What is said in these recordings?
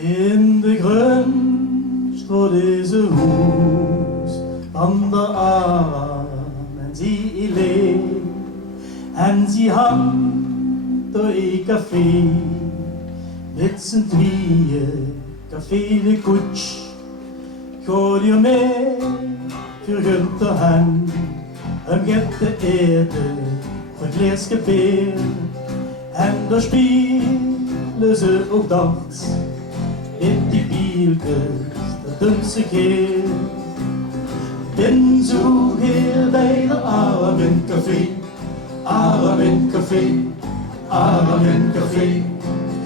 In de grond voor deze hoes van de arm en zie alleen en zie hand door een café met z'n tweeën, café de koets. Gooi je mee, vergunt de hand, hem get te eten, verglees gepeer en daar spelen ze ook dans. In die bieltjes, dat doen ze keer. Ben zo heel bij de arm in café, arm in café, arm in café.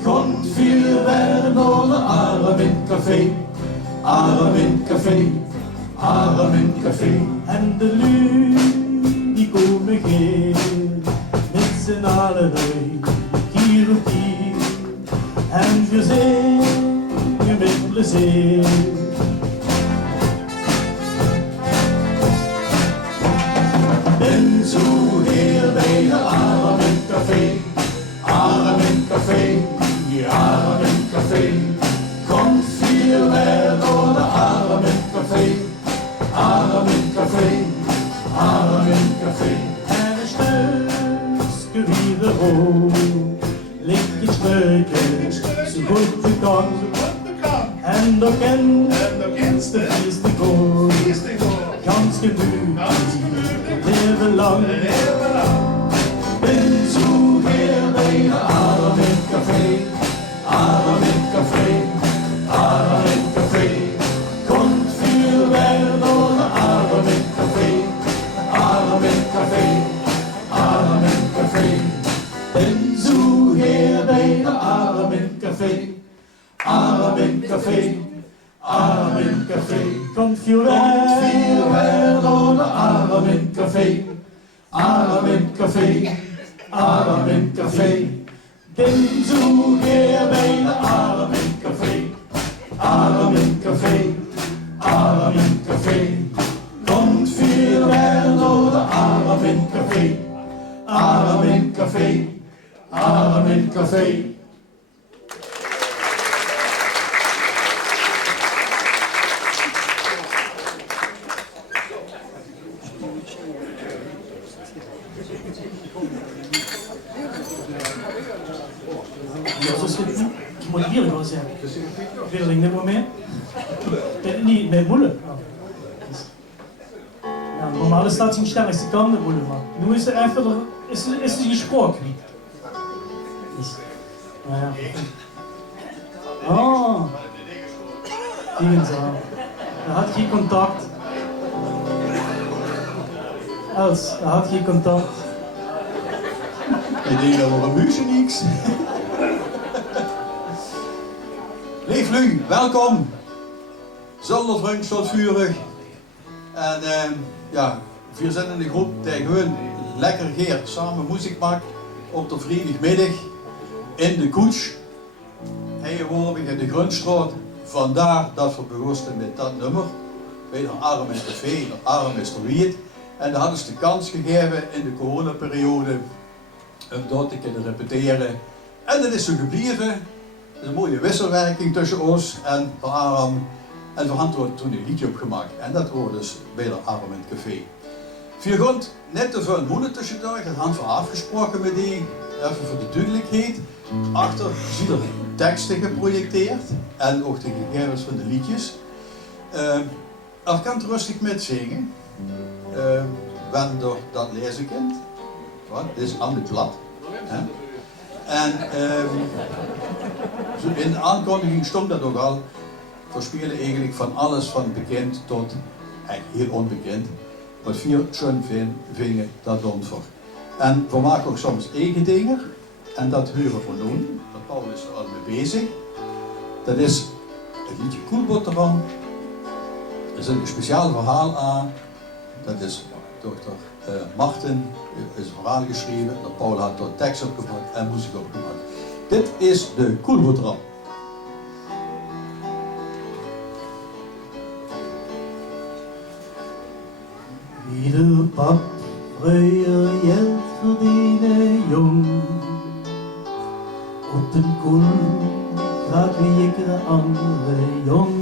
Komt veel werden door de arm in café, arm in café, arm in café. En de lui, die komen geen, met z'n allen kier op kier. En we zijn met plezier. Ben zo heel bij de arm in café, arm in café, arm in café. Komt veel weer door de arm in café, arm in café, arm in café. En een stukje weer rood, ligt iets stukje, zo goed je kan. En de kinste is de goal, gans gemütlich, leven lang. Ben zo heel bij de arm in café, arm in café, arm in café. Komt veel weer door de arm in café, arm in café, arm in café. Ben zo heel bij de arm in café. Arm in café, arm in café. Komt veel weer door de arm in café, arm in café, arm in café. Ben zo weer bij de arm in café, arm in café, arm in café. Komt veel weer door de arm in café, arm in café, arm in café. moet hier wel zijn. Wil ik dit moment? Niet met boelen. Ja, normaal staat zijn sterkste kant de boelen, maar nu is er even is die gesproken niet. Dus, nou ja. Oh, hier zo. Hij had geen contact. Els, hij had geen contact. Ik denk dat we een muze niks. Lief Lu, welkom. Zonder drunk, tot vurig. En ja, we zijn in de groep die gewoon lekker geer samen muziek maakt op de vrijdagmiddag in de koets. Hegenwoordig in de Grundstraat. Vandaar dat we begonnen met dat nummer. Bij de Arm is de Vee, de Arm is de Wiet. En daar hadden ze de kans gegeven in de coronaperiode om dat te kunnen repeteren. En dat is zo gebleven. Het is een mooie wisselwerking tussen ons en de Arm. En we hadden toen een liedje opgemaakt. En dat hoorde dus bij de Arm in het café. Vier grond net te veel moeder tussendoor. Dat hadden we afgesproken met die. Even voor de duidelijkheid. Achter zie er teksten geprojecteerd. En ook de gegevens van de liedjes. Je kan het rustig metzingen. Wanneer dat lezen kunt. Dit is aan het blad. En in de aankondiging stond dat ook al. We spelen eigenlijk van alles van bekend tot eigenlijk heel onbekend. Wat vier schön vingen dat doen voor. En we maken ook soms eigen dingen. En dat huren we doen. Daar Paul is er al mee bezig. Dat is het liedje Koelboterham. Er zit een speciaal verhaal aan. Dat is door Martin is een verhaal geschreven. Dat Paul had door tekst opgemaakt en muziek opgemaakt. Dit is de Koelboterham. Ieder pap vrije geld verdienen jong. Op een koel gaat wie ik een andere jong.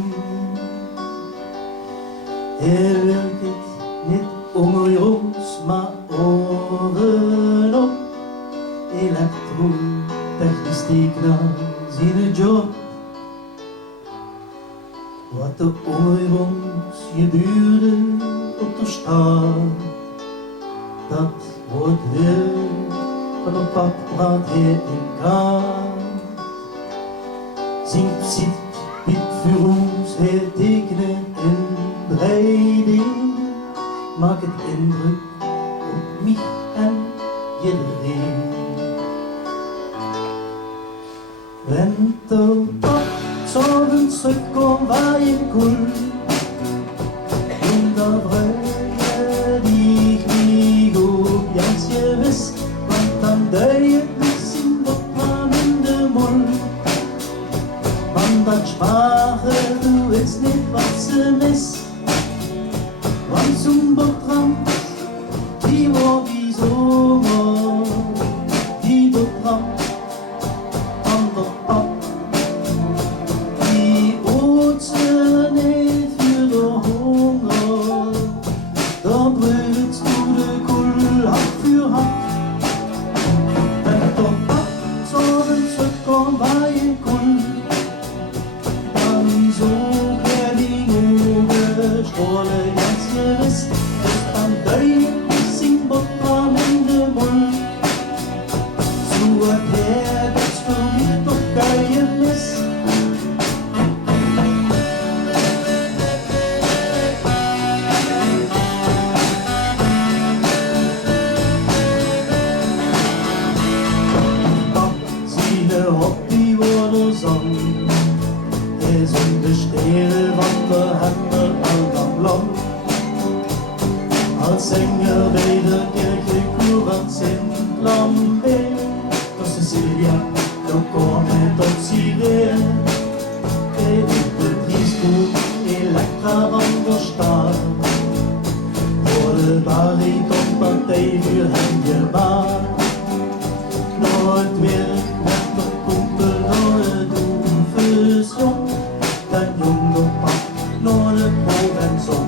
Hij werkt het niet onder ons, maar orenop. Elektrotechnisch tekenaar zijn job. Wat er onder ons gebeurde op de straat, dat wordt weer van een pap praat hij in kaart. Zingt, ziet, biedt voor ons, hij tekenen in 3D. Maakt het indruk op mij en iedereen. Wenn der pap s'abends zurückkommt, war ich cool. Und da brauche ich mich auf ganz gewiss, want dann deuet mich in Bottram in de Mund. Want dat Sprache, du weißt nicht, was sie ist. Want zum Bottram, die war wie so, die Bottram. Als zanger bij de kerkje van Sint-Lambert. Door Cecilia, door Cornet tot Sirene. En op de driespoel, Elektra van der Staal. Voor de baritonpartij voor hem gemaakt. Nooit werk met de kumpel, nooit doelfusion. Dan jonge pap, nooit hoog en zon.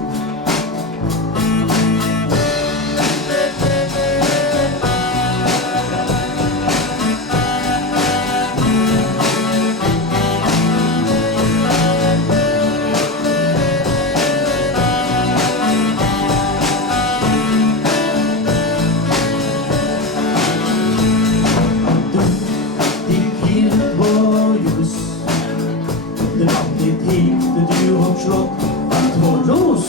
De nacht dit heet, de deur op slot, wat wordt los?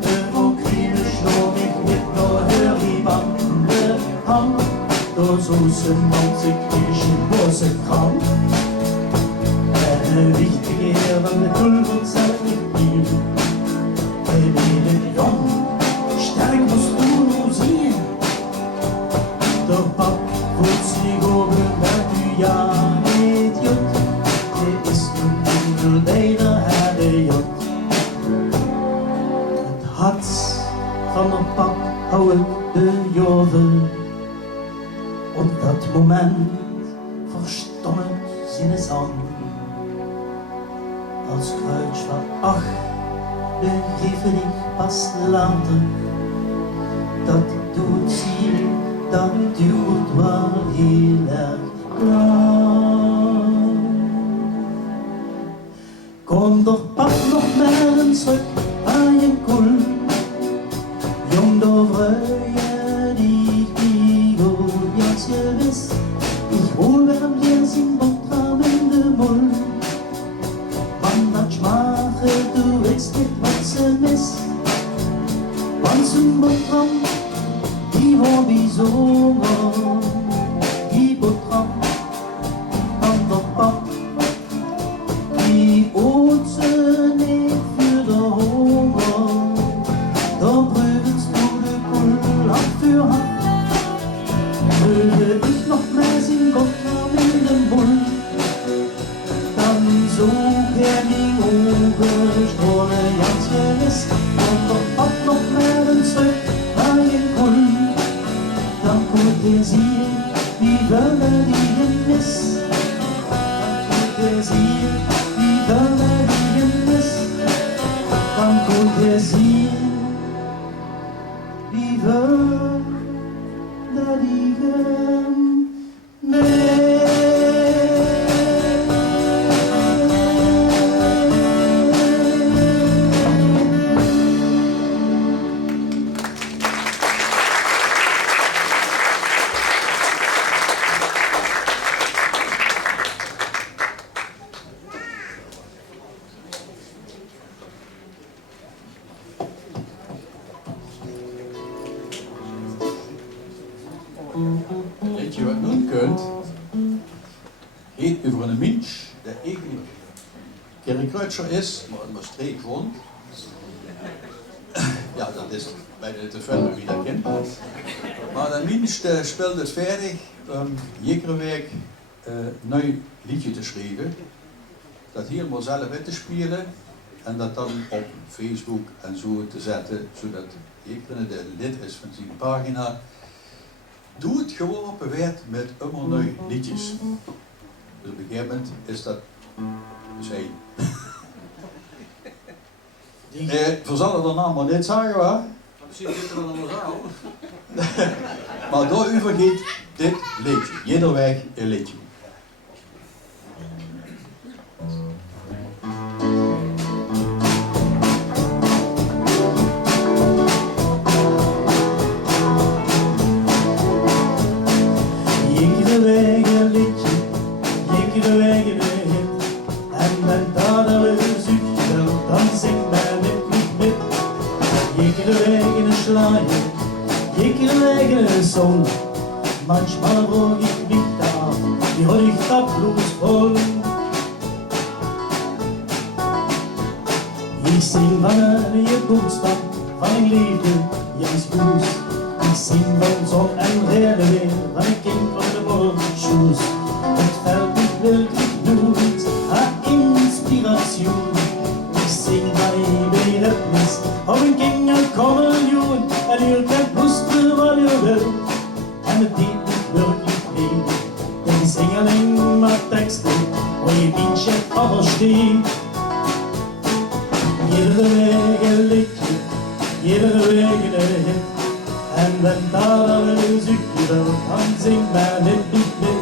De okrine slår ik niet nog hør i vannet ham. Door sosen man sig knisjen på seg kan. Det viktige van de kulvert selv i bil. Det blir et jom, sterk og stor rosin. Der papp får sig over der du jaget gjort. Det is een beter her det gjort. Het hart van de pap hou ik bejorven. Op dat moment verstomt zijn zang. Als kruid van ach, begrepen ik pas later. Dat doet ziel, dat duurt wel heel erg lang. Kom doch pap nog met een stuk aan je koel. Jong door vrije die spiegel, als je wist. Ich hol mir jetzt in Bottram in de Mund. Want dat Sprache, du weißt nicht, was sie ist. Want zum Bottram, die war wie Sommer. Die Bottram, van der pap, die zoek en die ogen scholen Jansje is. Komt op pad nog met een stuk van je koel. Dan komt hij zien wie wel die is. Dan komt hij zien wie wel die is. Dan komt hij zien wie wel die Weet je wat je doen kunt? Heet over een mens die eigenlijk kerkruitscher is, maar in Maastricht woont. Ja, dat is bij de verder wie dat kent. Maar dat mens speelt het fertig om iedere week een nieuw liedje te schrijven. Dat helemaal zelf in te spelen en dat dan op Facebook en zo te zetten, zodat iedereen die lid is van zijn pagina doet geworpen werd met allemaal nieuwe liedjes. Dus op een gegeven moment is dat zijn. Verzallen de naam maar niet zeggen hoor. Misschien zit er wel een zaal. Maar door u vergeet dit liedje. Ieder weg een liedje. Manchmal brauch ich mich da, wie heute ich da bloß voll. Ich sing wanneer je Geburtstag, wann ich lebe, Jens Fuß. Ich sing wann so ein Rede weer, wann ich kind von der Bordschuss. Het fällt mich wirklich gut, a Inspiration. Ich sing wann ich Behältnis, ob ich ging ein Kommunion, en ihr könnt wusste, was ihr will. En het deed niet wirklich weh, denn ich sing alleen maar teksten, waar je kindje van versteht. Iedere week een liedje, iedere week een hit. En wenn daar alles zoekje wil, dan zingt men het niet mit.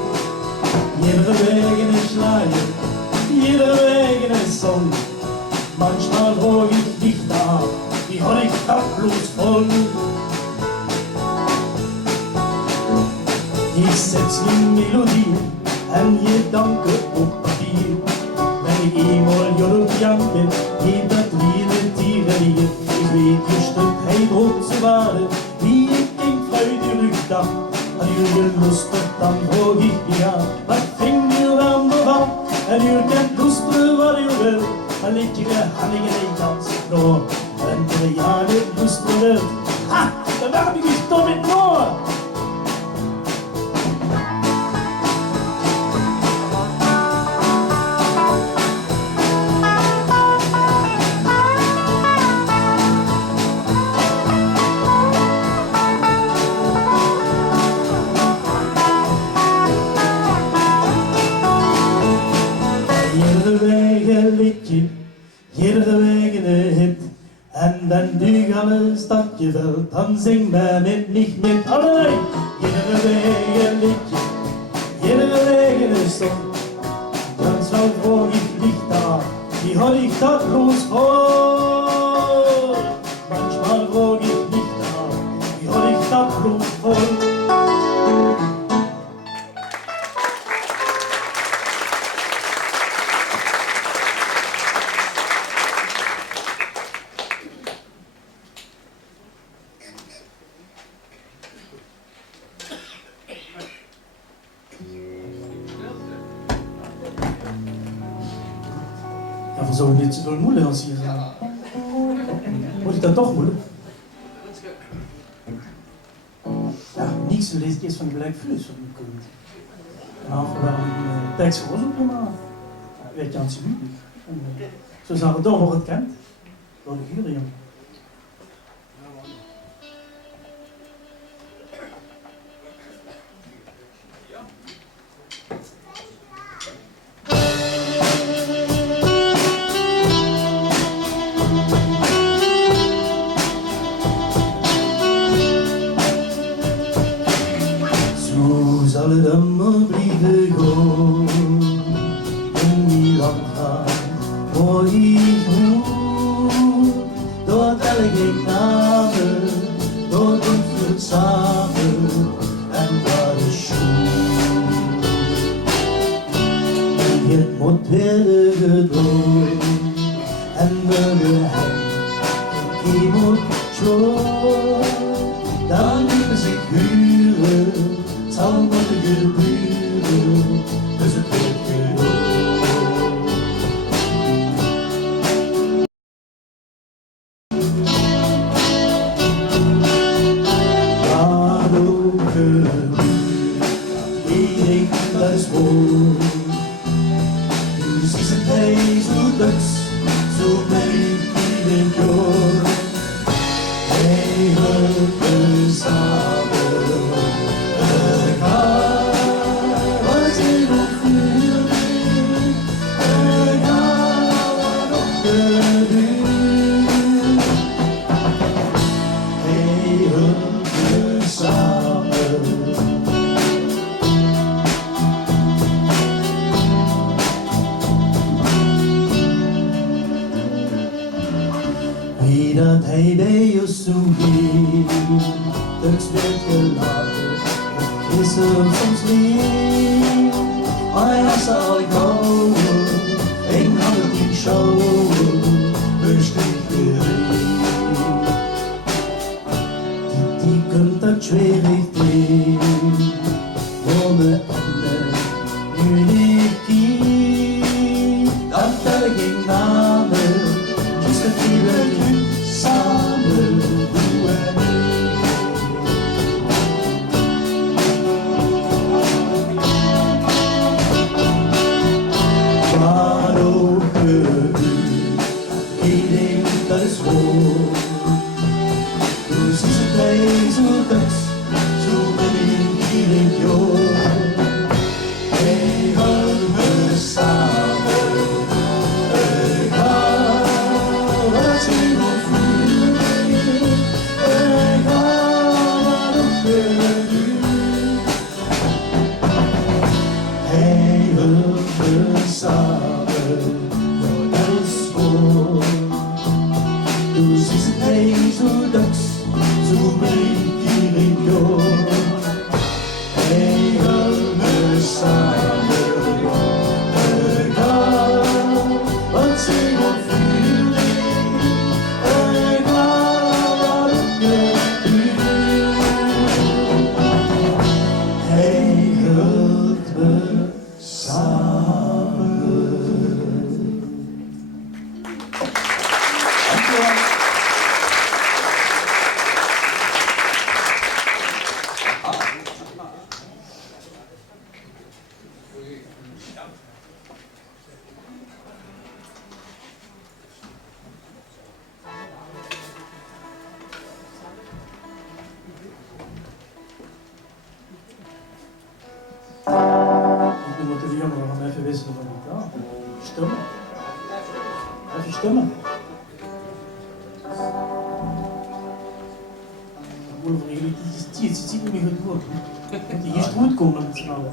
Iedere week een Schlager, iedere week een Song. Manchmal hoor ich dich da, wie hol ich das bloß voll. Ich setz die Melodie en Gedanken op papier. Wenn ich eenmaal European bin, geht dat wieder Tiere hier. Ich weet je stuk heel grote waarde, wie ik in Freude rugdag. En jullie lustig, dan vroeg ik die aan. Wat vind je dan ervan? En je kent lusten wat je wil. Een liedje hangen en dansen door. En de jaren lusten wil. Ha, dan werd ik eens toch met more. Iedere week een hit. En dan nu alles dat je wilt, dan zing men het niet met. Allee! Iedere week een liedje, iedere week een song. Dan zou vroeg ik dich da, wie hol ich dat bloß voll? Manchmal vroeg ik dich da, wie hol ich dat bloß voll? Ja, we zouden dit zo moeilijk als hier zijn. Moet ik dat toch moeilijk? Ja, niks zo deze keer van de Black Flutes van de kunt. En dan hebben we een tekst voor ons opgenomen. weet je aan het huwelijk. En zo zijn we daar voor het kent. Dat ik hier, jongen. Zo zal het allemaal blijven gaan. En niet lang gaan, voor ik moet. Door elke namen, door ons het samen. En dat is goed. En het moet werden gedaan. En we geheim, ik moet schoon. Dan liepen zich huren, het zal moeten gebeuren, dus het wordt gedaan. Waar ook gebeurt, ik denk dat is voor. Dus is het hij zo drugs, zo mee in door. Hey, we samen elkaar, wat je nog voelt, elkaar wat nog gebeurt. Hey, we samen. Wie dat hij bij je zo ging, drugs werd gelaten, of is hem soms niet. Maar hij zal komen, en had het niet showen, bestichtering. Die kunt dat schwerig tegen, ohne Ende, nu niet die. Dat tel ik geen namen, kies het liever nu samen, doe en ik. Waar ook gebeurt, ik denk dat is voor. Dus is het hij zo drugs, zo ben ik hier in jou. Wij gaan samen, elkaar, wat je nog voelt, elkaar wat nog gebeurt. Hij hulp samen, voor dat is voor. Dus is het hij zo drugs, zo ben ik hier in jou. Hij hulp samen, elkaar, wat je nog voelt, elkaar wat nog gebeurt. Hij hulp me samen. Dankjewel. Nu moeten de jongeren gaan even wisselen van elkaar. Stemmen. Even stemmen. Dan moeten we jullie het ziet niet meer goed worden. Want die eerst goed komen met z'n allen.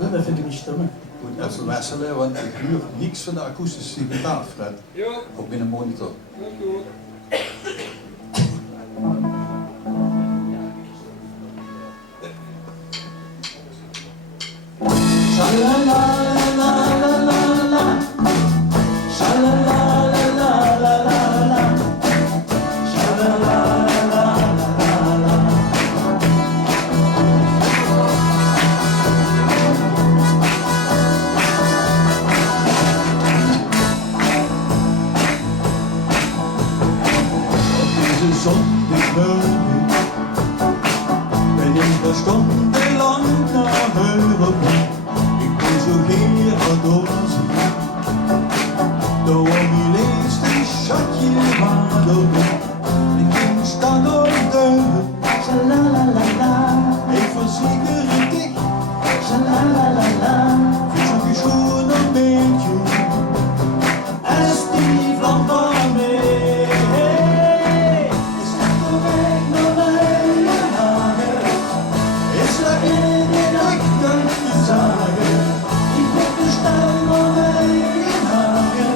Ja, dat vind ik niet stemmen. Moet even wisselen, want ik huur niks van de akoestische gitaar, Fred. Op binnen monitor. Door mijn leefste schatje waardel. Ik ging staan op de Sha-la-la-la-la, ik verzeker het ik. sha-la-la-la-la. Zoek je schoen een beetje. Als die vlam van mij is het de weg naar mijn hagen. Is er in de nacht een zagen? Ik moet bestaan naar mijn hagen.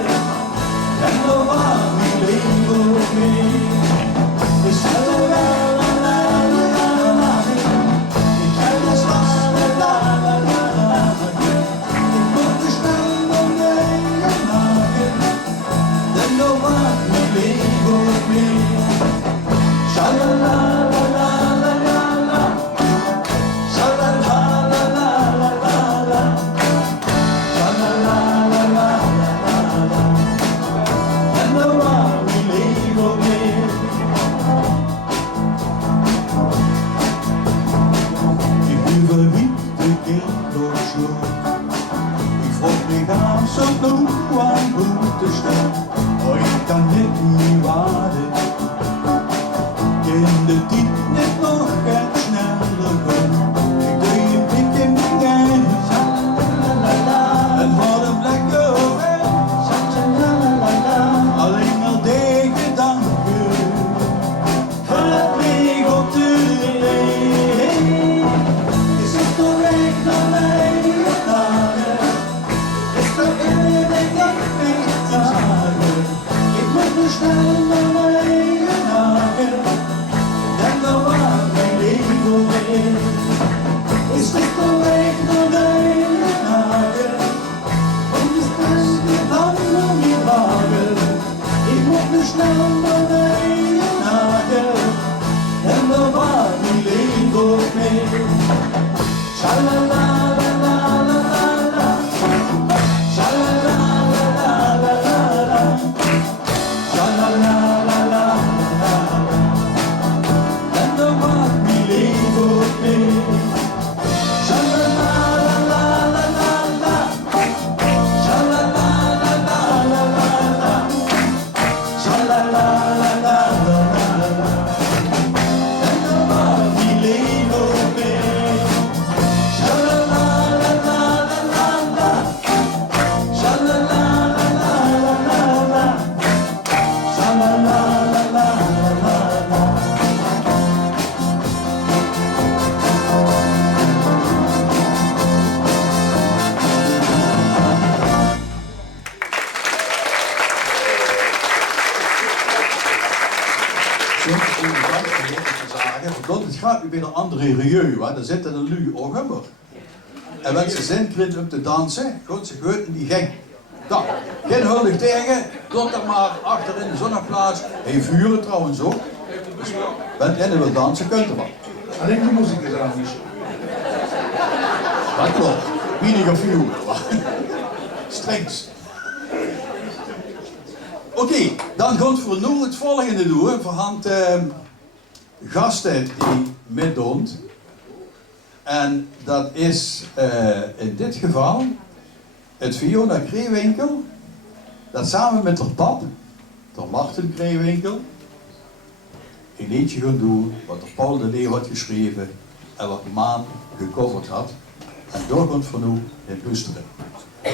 En dan waar mijn leven ook mee. Is het de la-la-la-la-la-la. Ik ga de slag, la-la-la-la-la. Ik moet bestaan naar mijn hagen. En dan maakt mijn leven ook mee. Sha-la-la-la-la-la-la-la. Sha-la-la-la-la-la-la-la. Sha-la-la-la-la-la-la. En dan maakt mijn leven ook mee. Ik ben verliefd, ik ken nog zo. Ik vroeg me aan zo genoeg aan goed te staan. Oh, ik kan net niet wachten. In de tijd net nog het sneller gaan. Ik doe je blik in mijn gang. En had hem lekker weg. Alleen al die gedanken. Het ligt op de weg. Is het de weg naar mijn dagen? Is er in de nacht weer zagen? Ik moet bestaan naar mijn dagen. En dan waar mijn leven weer. Is het de weg naar mijn dagen? Om de stress van mijn wagen. Ik moet bestaan naar mijn dagen. En dan waar mijn leven ook mee. Sha-la-la-la-la-la-la-la. Sha-la-la-la-la-la-la-la. Sha-la-la-la-la-la-la. En dan waar mijn leven ook mee. Sha-la-la-la-la-la-la-la. Sha-la-la-la-la-la-la-la. Sha-la-la-la-la-la-la. En dan waar mijn leven ook mee. Sha-la-la-la-la-la-la. Sha-la-la-la-la-la-la. Sha-la-la-la-la-la-la. Verdomme, het gaat weer een andere rieu, hè. Daar zit een lui ogummer. En wanneer ze zin krijgt om te dansen, gaat ze gewoon in die gang. Nou, geen huldig tegen, tot er maar achter in de zonneplaats. Hij vuren trouwens ook. Dus, bent jij wil dansen, kunt er wel. Alleen de muziek is anders. Dat klopt. Weniger vuur. Strengst. Oké, dan gaat voor nu het volgende doen. Voor hand gasten die meedoen. En dat is in dit geval het Fiona Kreewinkel. Dat samen met haar pap, de Marten Kreewinkel, een liedje gaan doen wat Paul de Leeuw had geschreven en wat Maan gecoverd had. En daar komt voor nu in luisteren.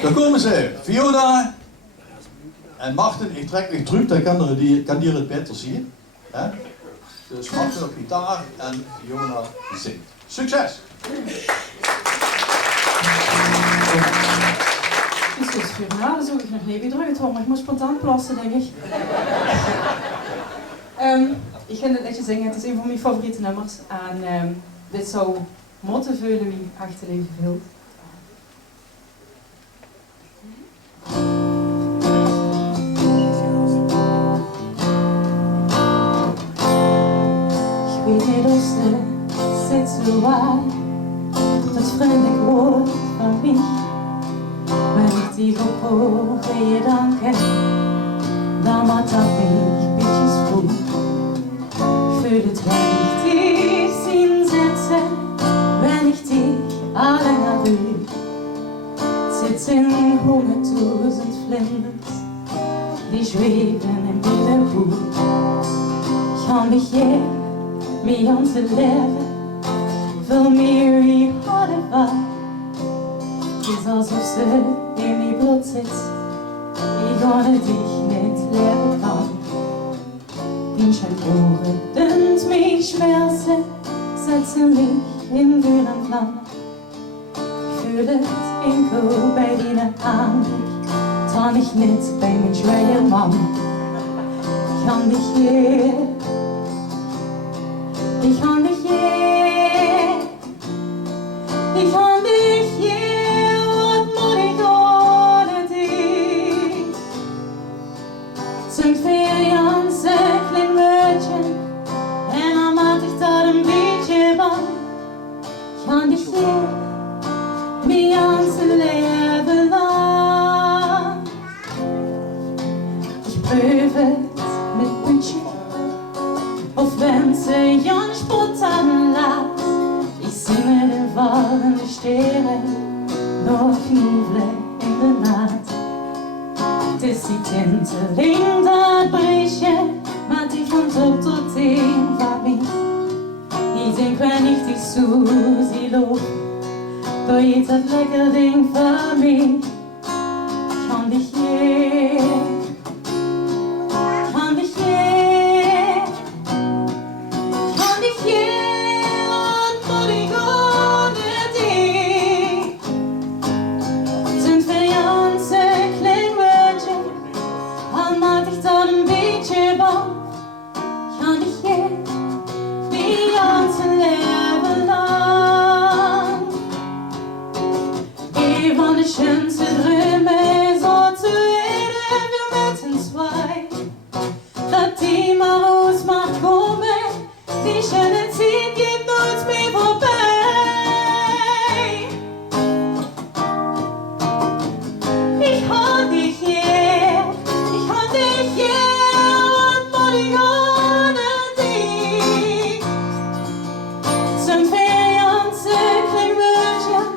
Daar komen ze, Fiona en Marten. Ik trek me terug, dan kan die het beter zien. Hè? Dus Marten op gitaar en Fiona zingt. Succes! Dus het is Fiona, zou ik nog niet weer terug maar ik moet spontaan plassen, denk ik. Ik ga het netjes zingen, het is een van mijn favoriete nummers. En dit zou moeten vullen wie achterleven wil. Ik weet niet of ze zit zo waar, dat vriendelijk woord van wie. Wenn ich dich auf Gedanken, dann macht mich bitches froh. Für das, wenn ich dich hinsetze, wenn ich dich allein will, sitzen 100.000 Flinders die schweben im Bilderbuch. Kan de Heer mij aan te leven, veel meer wie hadden was. Het is alsof ze in mijn bloed zit, ik ohne dich niet leven kan. Die Schalltore dünnt mich Schmerzen, setzen mich in wütend Land. Ich fühle es enkel bei deiner Anblick, tan ich nicht bei mein schwerer Mann. Ich kann dich hier, ich kann dich hier, ich kann dich hier und moet ik ohne dich. Sind wir ganze klein Mädchen, en dan maak ik dat een beetje bang. Ich kann dich hier, mijn ganze leven lang. Ich prüfe mit Wünschen, auf wenn sie Jan spontan las. Ich singe den warmen Sterne, noch Knubel in der Nacht. Das die Tinteling dat brechen, maar die van top tot teen van mij. Ich denk wenn ich dich so sie lob, doch jetzt das lecker Ding für mich. Ich kann dich hier, kann dich hier, kann dich hier und moet ik ohne dich. Sind wir ganze klein Mädchen, al maak ich dann ein beetje bang. Ich kann dich hier, die ganze Leben lang. Ich war die schönste Dröme, so zu reden wir mit den zwei. Dat die mal ausmacht, kommen, die schöne Zeit geht uns mehr vorbei. Ich hab dich hier, ich hab dich hier und moet ik ohne dich. Sind wir ganze klein Mädchen,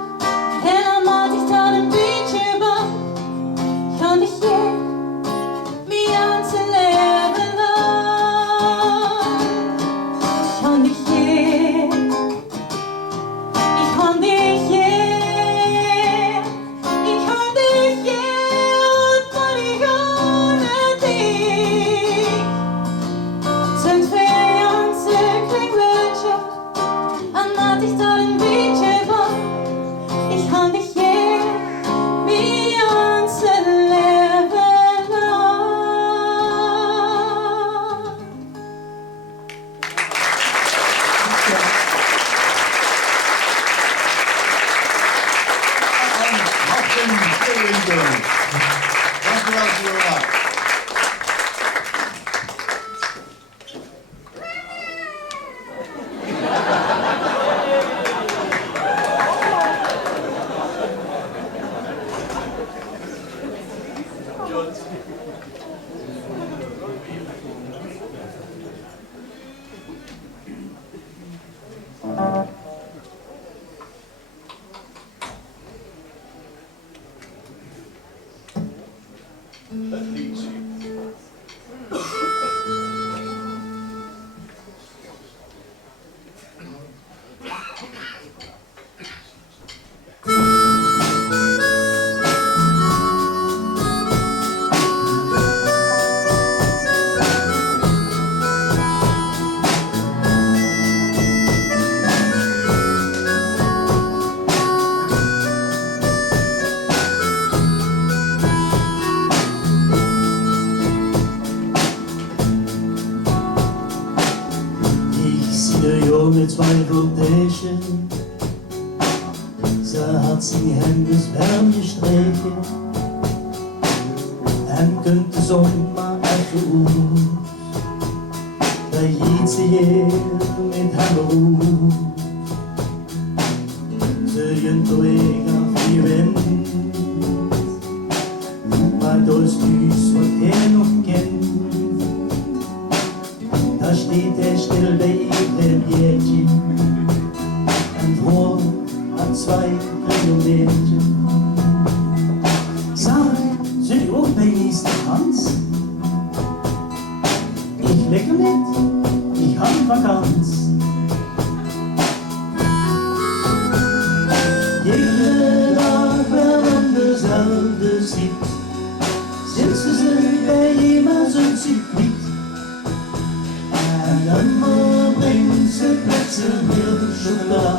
en dan maak ik dat een beetje bang. Ich kann dich hier, mijn ganze leven lang. Ich kann dich hier, ich kann dich hier, ich kann dich hier und moet ik ohne dich. Sind wir ganze klein Mädchen, dan maak ik dat een beetje bang. Ich kann dich hier, mijn ganze leven lang. Martin Steenburg. Dankjewel, Fiona. Het liedje. Junge Zweifeldächen, ze had zijn hemdes warm gestreken en kunt de zon maar even uit. Daar giet ze hier met haar roep. Ze junt weg af die wind, maar das Huis wat hij nog kent. Daar steht er still bei ihrem Jährchen und froh an zwei kleine Mädchen. Sag, sind die auch beim nächsten Tanz? zeker niet, ik ga in vakantie. Iedere dag wel op dezelfde ziet, zitten ze bij iemand zo'n circuit. En dan brengt ze plötzlich milde chocola.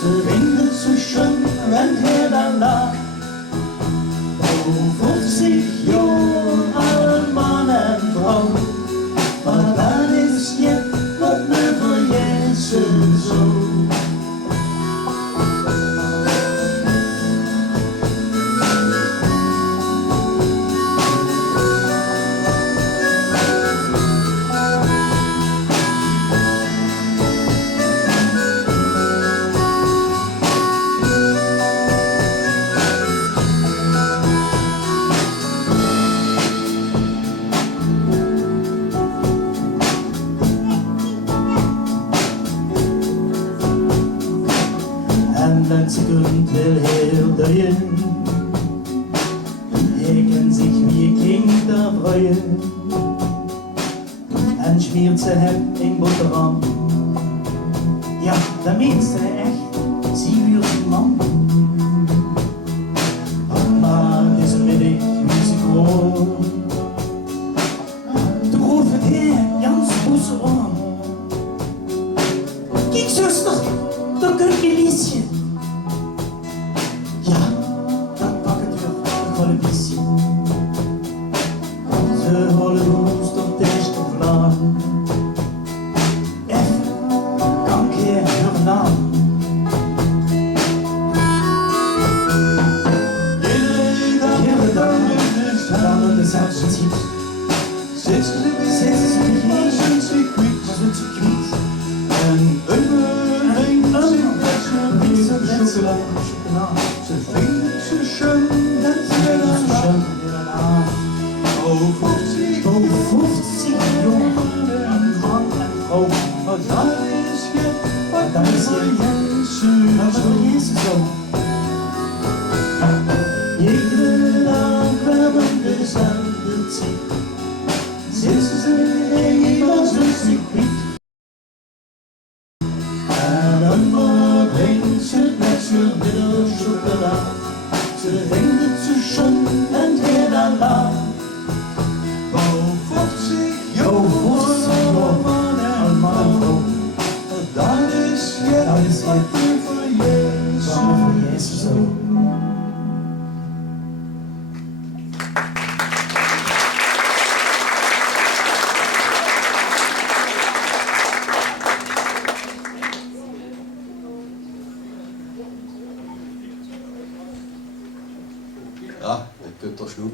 Ze winkt zo schön, rennt her dan da. Oh, 50 jaar, alle man en vrouw. Maar dat is niet wat me verjessen zo. Ze kunt wel heel duien. Hij kan zich wie een kind daar freuen. En schmiert ze hem in boterham. Ja, dat meent ze echt, zie u als een man. Maar deze middag wie ze gewoon. De grote heer, Jans Boeze om. Kijk zuster, dat kun je liesje. Ze houden ons tot deze vlaag. Kan ik hier vandaan? Iedere dag staan dezelfde types. Zitten ze hier zo'n circuit. En chocola. Ze vindt zo schön, dat ze dan Oh, 50 jaar, een man en vrouw. Maar dat is je, dat is Jezus zo. Iedere dag wel op dezelfde tijd. Zitten ze in iemand zo'n circuit. En dan brengt ze plötzlich milde chocola. Ze vindt het zo schön en her dan da. Oh, 50 jaar, man en vrouw. Dat is het wat we voor Jezus zo. Ja, dat kunt toch snoek.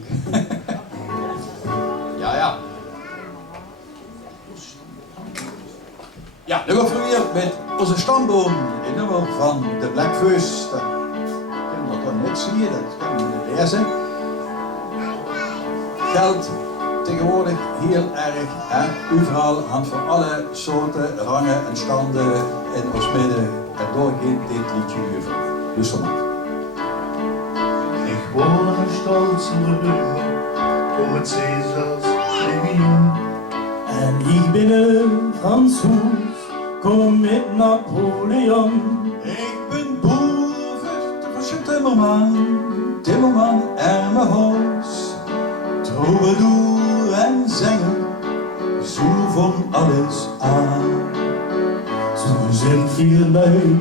Ja. Ja, nu gaan we weer met onze stamboom. Een nummer van de Blackfoes. Dat kun je nog net zien, dat kan je niet lezen. Geldt tegenwoordig heel erg, hè? Overal, hand voor alle soorten, rangen en standen in ons midden. En doorgeeft dit liedje hiervan. Dus van Ich wohne stolz in der Bühne, wo mit Caesars Legion. En ik ben een Fransoes, kom met Napoleon. Ik ben boven, de Franse timmerman en mijn hoos. Troubadour en zanger, zo van alles aan. Zo zijn vier lui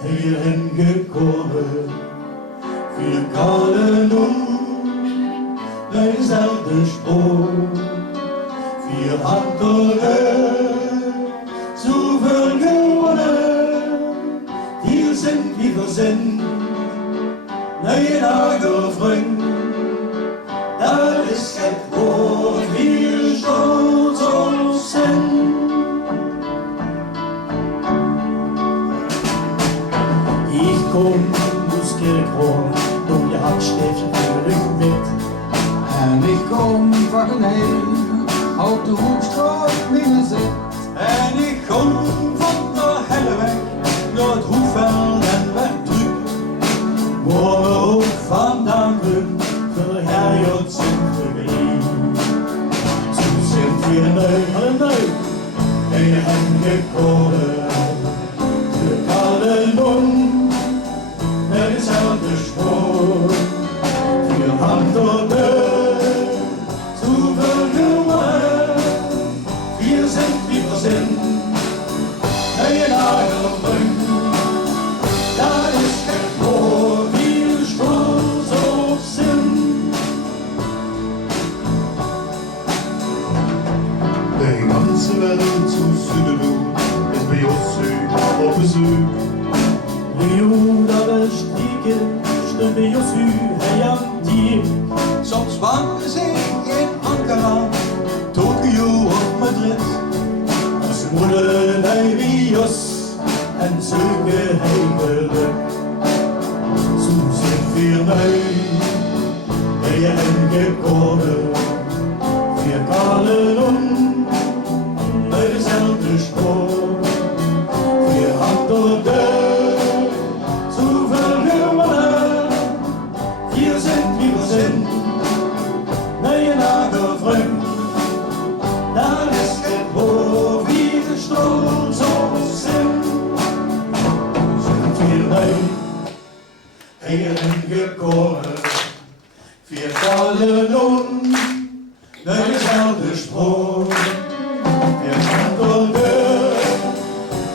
hierheen gekomen. Vier kalen bij dezelfde spoor. Vier handelen, zoveel gewonnen. Hier zijn wie verzin, nieuwe dagen vriend. Dat is het woord, wie stolz op zijn. Ich kom dus Kerkhoorn, door je hartsteefje voor de rug met. En ik kom van een heel uit de Hoekstraat neerzet. En ik kom van de Helleweg naar het Hoefveld en weg terug. Waar we ook vandaan kunnen, voor Herjot zijn vergelijk. Zo zijn we hierheen gekomen. Voor alle mond met hetzelfde spoor. Voor hand op deur, zoveel gewonnen. 4 cent, 4%. En je nagelbrug, dat is geen voor viel Stoß of zin. De ganze wereld zo Süden is bij ons op bezoek. Rio, dat is stiekem, de bij Josu, hij aan die. Soms wandelen ze in Ankara, Tokio of Madrid. Ze moeten naar Rios en zoeken hij geluk. Zo zijn vier mij, ben je ingekomen. 4 kalen om, bij dezelfde spoor. 4 hand op deur, zoveel gewonnen. 4 cent, 4%, naar je nagelvriend. Dat is het voor wie de Stoß of zin. Zijn 4 mij, hierin gekomen. 4 kalen om, bij dezelfde spoor. 4 hand op deur,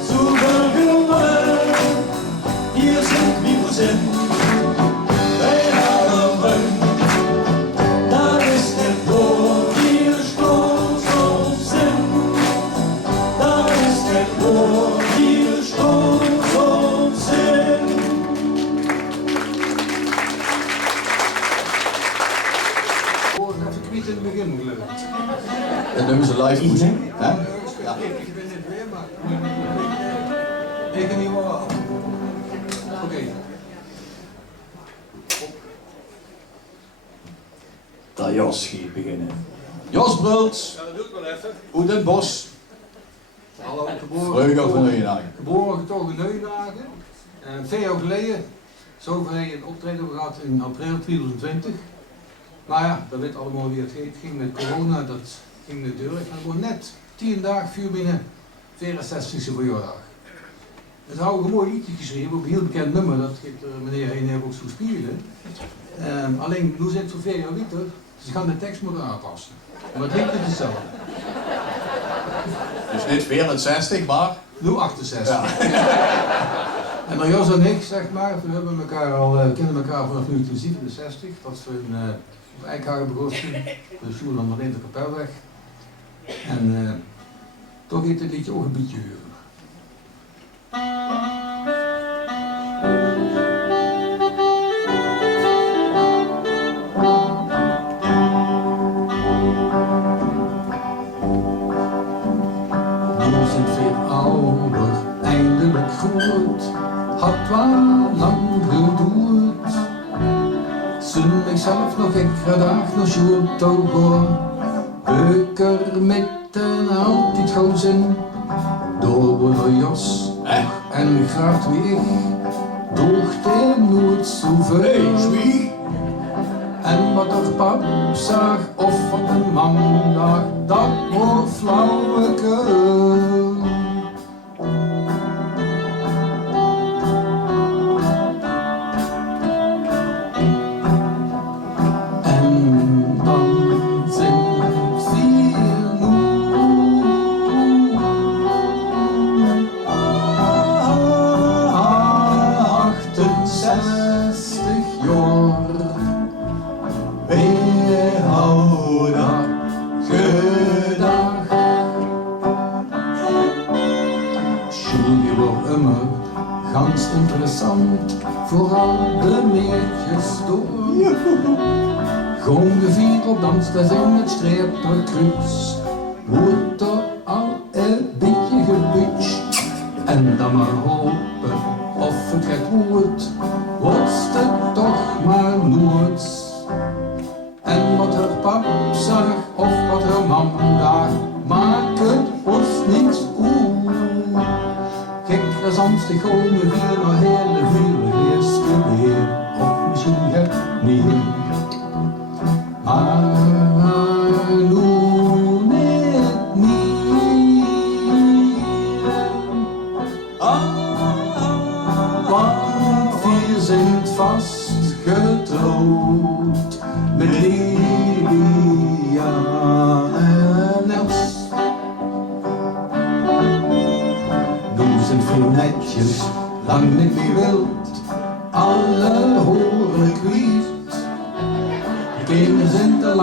zoveel gewonnen. 4 cent, 4%, bij nagelvriend. Dat is het voor wie de Stoß of zin. Dat is het voor wie de Stoß of zin. Hoor even kwiet in het begin gelukt. Dat doen ze live goed. Hè? Ja. Ik ben het weer, maar... Ik kan niet wel. Oké. Dat Jos gaat beginnen. Jos Brult, Ja, dat doe ik wel even. uit Den Bosch. Hallo, Vreugde van Neuenhagen. geboren getogen in Neuenhagen. 2 jaar geleden, zo heb ik een optreden gehad in april 2020. Maar ja, dat weet allemaal wie het ging met corona, dat ging de deur. Ik had gewoon net 10 dagen vuur binnen 64e verjaardag. Dus hou ik een mooi liedje geschreven, op een heel bekend nummer, dat heeft meneer Heen ook zo spelen. Alleen, nu zit het zoveel jaar later, dus ik ga de tekst moeten aanpassen. Maar het liedje is hetzelfde. Dus niet 64, maar... Nu 68. Ja. En dan Jos en ik, zeg maar, we hebben elkaar al, kennen elkaar vanaf 1967. Dat is we op Eikhagen begonnen, de school aan de Linterkapelweg. En toch heet het liedje ook een beetje huur. Nu zijn weer ouder, eindelijk goed, had wel lang geduurd. Zullen ikzelf nog extra dag naar school toe gaan, beuker met een altijd gozen, door de Jos en graag wie ik, docht er nooit zoveel. En wat er pap zag, of op een maandag, dat wordt flauwekul. En dan zingt 68 jaar. Weerhouder, Gedag. Schulje wordt immer ganz interessant, vooral de meertjes door. Gewoon gevierd op dansles in het streperkruis, wordt er al een beetje gebutst. En dan maar hopen of het gaat goed, wordt het toch maar nooit. En wat haar pap zag of wat haar mam daag, maakt het ons niks uit. Kijk, dat is Amsterdam gewoon weer nog hele veel eerste weer, of misschien het niet. Maar nu net niet.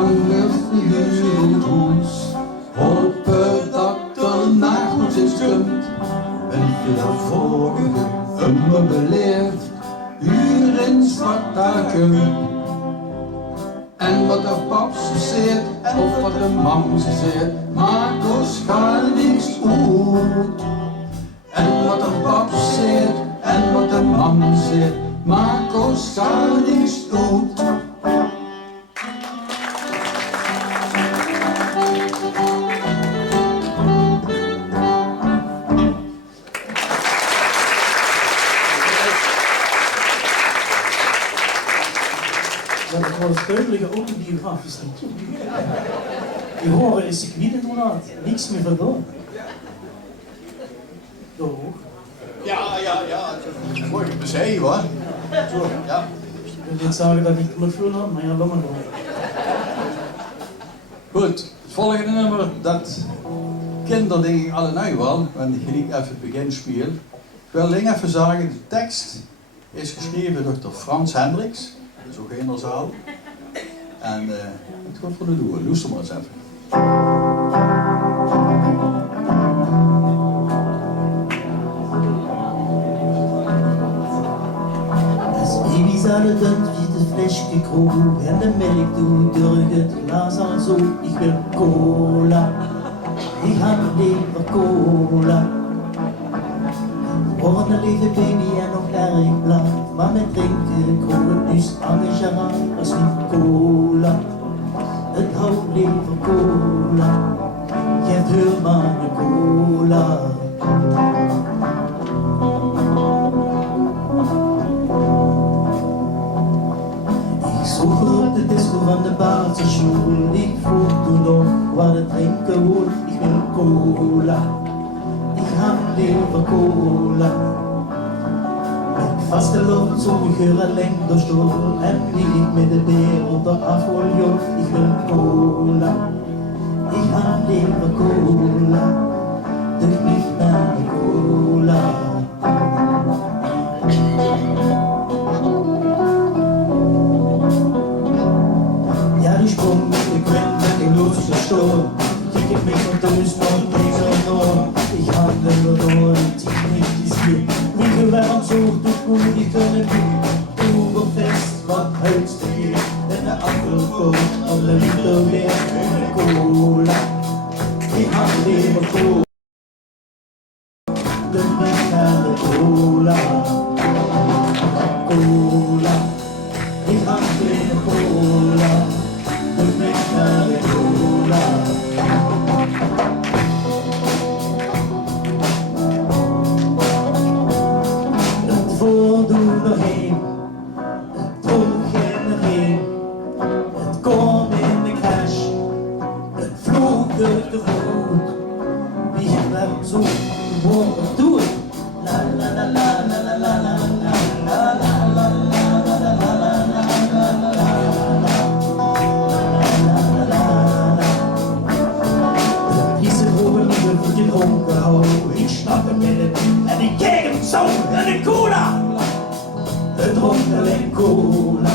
lange figuur hoes. Hopen dat er na goed is komt. Ben je de vorige me beleefd, uur in Spartakum. En wat de pap zeert, of wat de mam zeert, maakt ons gaat niks uit. En wat de pap zeert, en wat de mam zeert, maakt ons gaat niks uit. Dat was duidelijk autobiografisch niet. Je horen is circuit inderdaad, niks meer vandaan. Toch? Ja. Mooi bezij hoor. Zo, ja. Ik wil niet zeggen dat ik telefoon had, maar ja, laat maar door. Goed, het volgende nummer, dat kinderen denk ik alle nu wel, want ik gelijk even het begin speel. Ik wil alleen even zeggen, de tekst is geschreven door Frans Hendricks, dat is ook in de zaal. En het gaat voor de doel, luister maar eens even. Baby's alle dun wie de Fleisch gekrogen en de melk doet durch het glas al zo. Ik wil cola, ik ga liever cola. Worden een lieve baby en nog erg blij, maar met drinken kroegen dus engagement als niet cola. Het houdt liever cola, geef heel maar de cola. Zoeken op de disco van de basisschool. Ik vroeg toen nog wat het drinken wil. Ik wil cola, ik ga liever cola. Met vaste lucht, zo'n geur alleen door stoel. En wie ik met de wereld eraf wil, joh. Ik wil cola, ik ga liever cola. Doe niet naar de cola. Ich komm mit der Quelle, wenn ich losgestohlen. Ich geb mich und durch und dieser Norm. Ich handle nur durch, zieh nicht die Skill. Wie viel Wärme sucht du gut, ich können nicht. Du fest, was hältst du hier? Wenn der Apfel kommt und der Liter mehr für Cola. Ich hab lieber Cola. Denn ich habe Cola. Cola. Ich hab lieber Cola. Het voldoende heen, het droeg in de heen, het kwam in de crash, het vloog uit de voet. Wie het wel zo gewoon doet, la la la la la la la la la la la la la la la. Ik snapte met het en ik keek hem zo naar de cola. Het dronk alleen cola.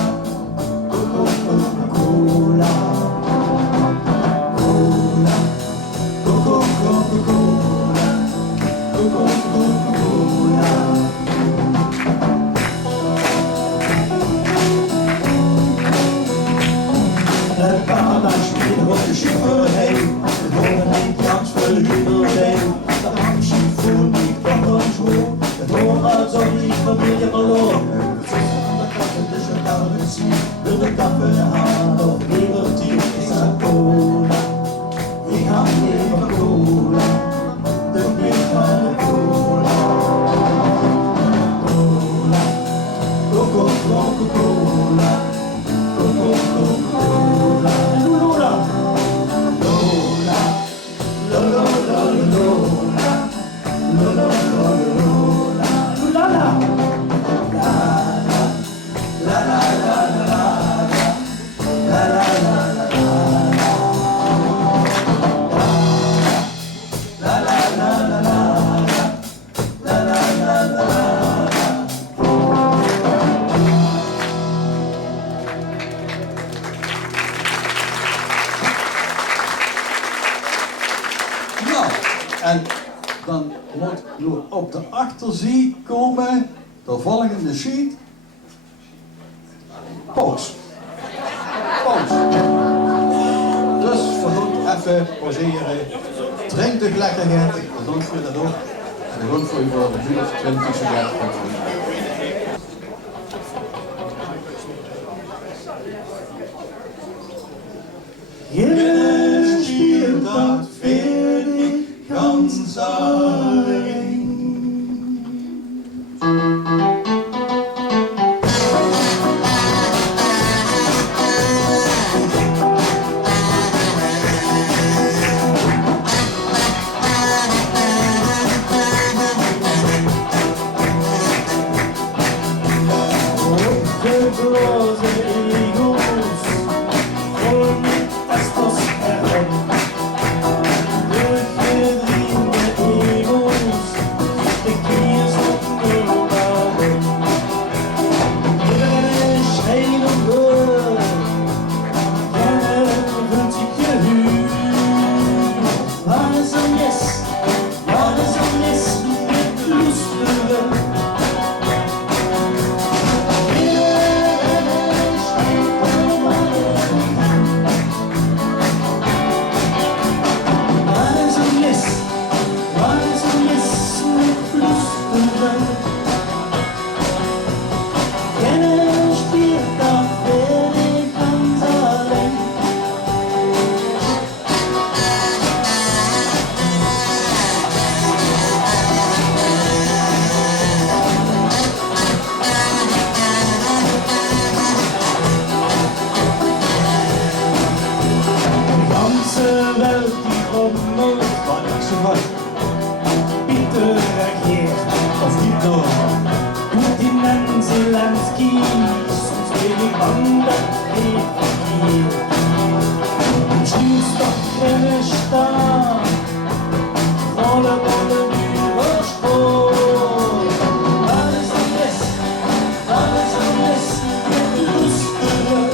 Cola. Cola. Coca-Cola. Coca-Cola. Het paradijs weer op de chauffeur heen. Het horen niet kans voor de heen. Voel niet van ons hoor. Het hoort zo niet familie verloren. Het is aan de kaffe, dus we gaan het zien. Wil de kaffe halen of liever tien? Is dat cola? Ik ga liever cola. Doe niet van de cola. Cola. Coca-Cola. Coca-Cola. Lola. Lola. Lola. Lola. La la la la la la la la la la la En dan moet nu op de achterzijde komen de volgende sheet. Pauze. Pauze. Dus verdoet even pauzeren. Drink de lekkerheid. Bedankt voor dat ook. En bedankt voor je voor de 20 seconden. Je spielt dat vind ik ganz alleen. De grote egels, vol met testosteron. De gedriende egels, de kiers op de ballon. Iedereen schreeuwt om hulp, jij voelt zich gehuurd. Wat is er mis? Wat is er mis met loesteren? Pieter reageert of niet door. Poetin en Zelensky, soms ben ik bang dat ik verkeer. Stuurstokrennen staan, rollen op de muren Wat is er mis? Wat is er mis met loesteren?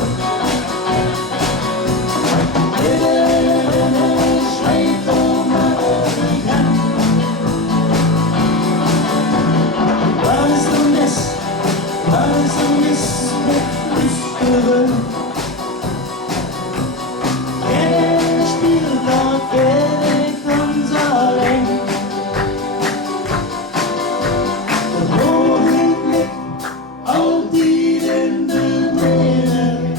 Iedereen schreeuwt om maar overgaan. Wat is er mis? Wat is er mis met loesteren? Jij speelt dat ben ik ganz alleen. De rode blik altijd in de midden.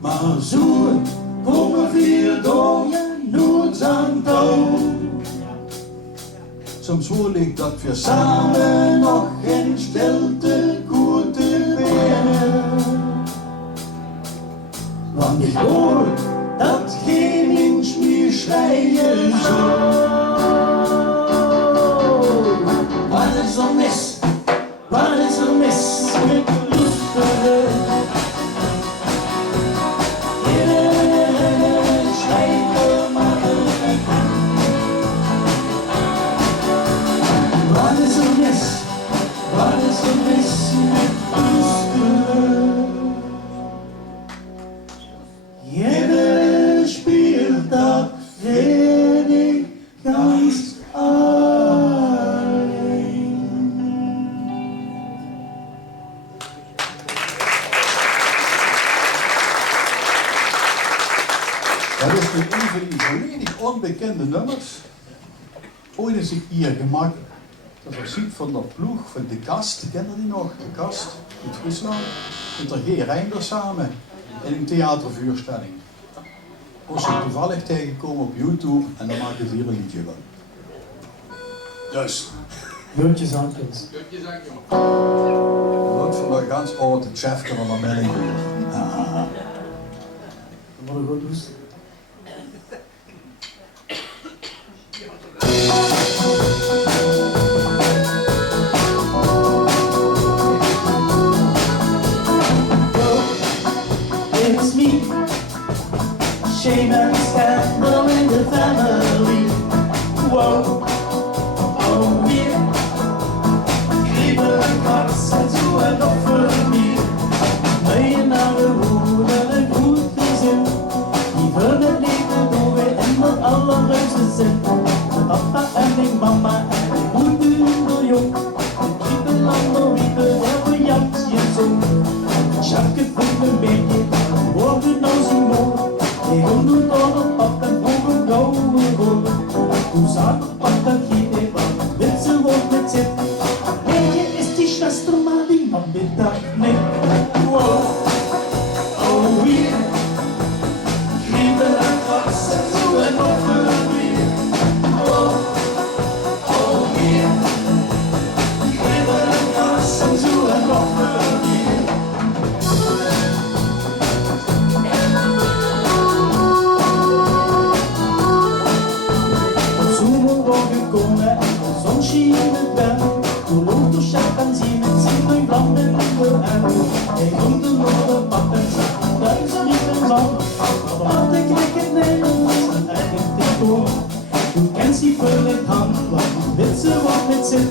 Maar zo komen we door je nooit aan touw. Soms voel ik dat we Samen nog in stilte goed te winnen. Want ik hoor dat geen mens meer schreien zal. Wat is er mis? Wat is er mis met loesteren? Iedereen schreeuwt om maar overgaan. Wat is er mis? Wat is er mis met loesteren? Jeder spielt dat vind ik ganz alleen. Dat is nu een van die volledig onbekende nummers. Ooit is ik hier gemaakt. Dat was ziet van de ploeg van de Kast. Kennen die nog? De Kast uit Friesland. Met de G. Reinders samen in een theatervuurstelling. Was ik toevallig tegengekomen op YouTube en dan maak ik hier een liedje van. Dus. Jontjes aankens. Wat voor een ganz oude chef kan er dan mee doen. Wat een goed lust. It's me, shame and scandal in the family. Whoa, oh yeah. Kriebel en kaks zijn zo en op voor mij. Mee naar de woorden en goed gezin. Die vullen het leven door en wat allerleukste zijn. zijn. Mijn papa en mijn mama en mijn moeder jong. De kriebel aan de wiebel, hebben Jantje zong. Schakke van een beetje, worden als een mol. Die honden door een pap en ogen blauwe rol. Toen zag ik pap dat geen wat, wit ze wordt met zit. Beetje is die Schwester, maar die man weet dat niet. Wow, oh weer. Kriebel en kras en zo en nog veel meer. Wow, oh weer. Kriebel en kras en zo en nog veel meer. De zomer wordt gekomen en de zon scheen het wel. Toen loopt de chef en zie met zijn vlam in de hand. Hij komt er naar de pap en zegt, duizend lieve man. Maar wat ik lekker neem, is een eigen tekoor. Toen kent ze voor het hand, wat wit ze wat met zit.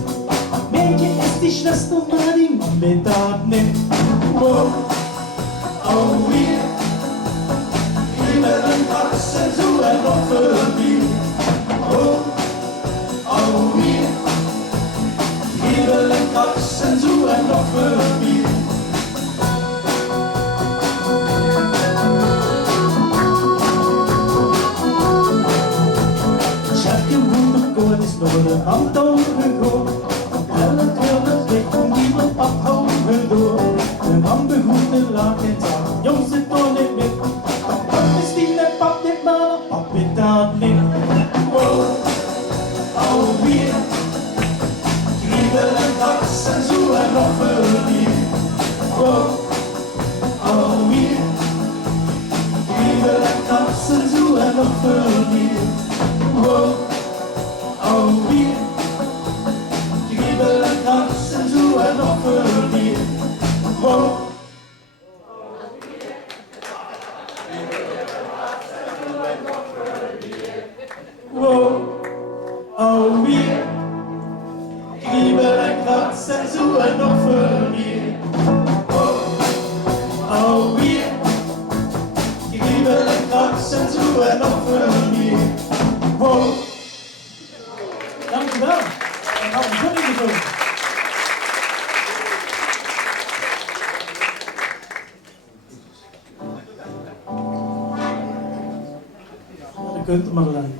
Meetje is die Schwester, maar die man weet dat niet. Wow, oh weer. Kriebel en kras en zo en nog veel meer. Wow, oh weer. Kriebel en kras en zo en nog veel meer. Chefje Wonderkoorn is door de hand overgegaan. Op elk wilde blik om die mijn pap houden door. De man begon te lachen en zei, jongens zit toch niet meer. Pap is die met pap dit maar, pap weet dat niet. Wow, oh weer. Kriebel en kras en zo en nog veel meer. Wow, oh weer. Kriebel en kras en zo en nog veel meer. Wow, oh weer. Kriebel en kras en zo en nog veel meer. Wow. Wow, oh weer. Kriebel en kras en zo en nog veel meer. Wow, oh weer. Kriebel en kras en zo en nog veel meer. Wow. Dankjewel. En dan begon ik ervoor. Ja, dat kunt maar dan.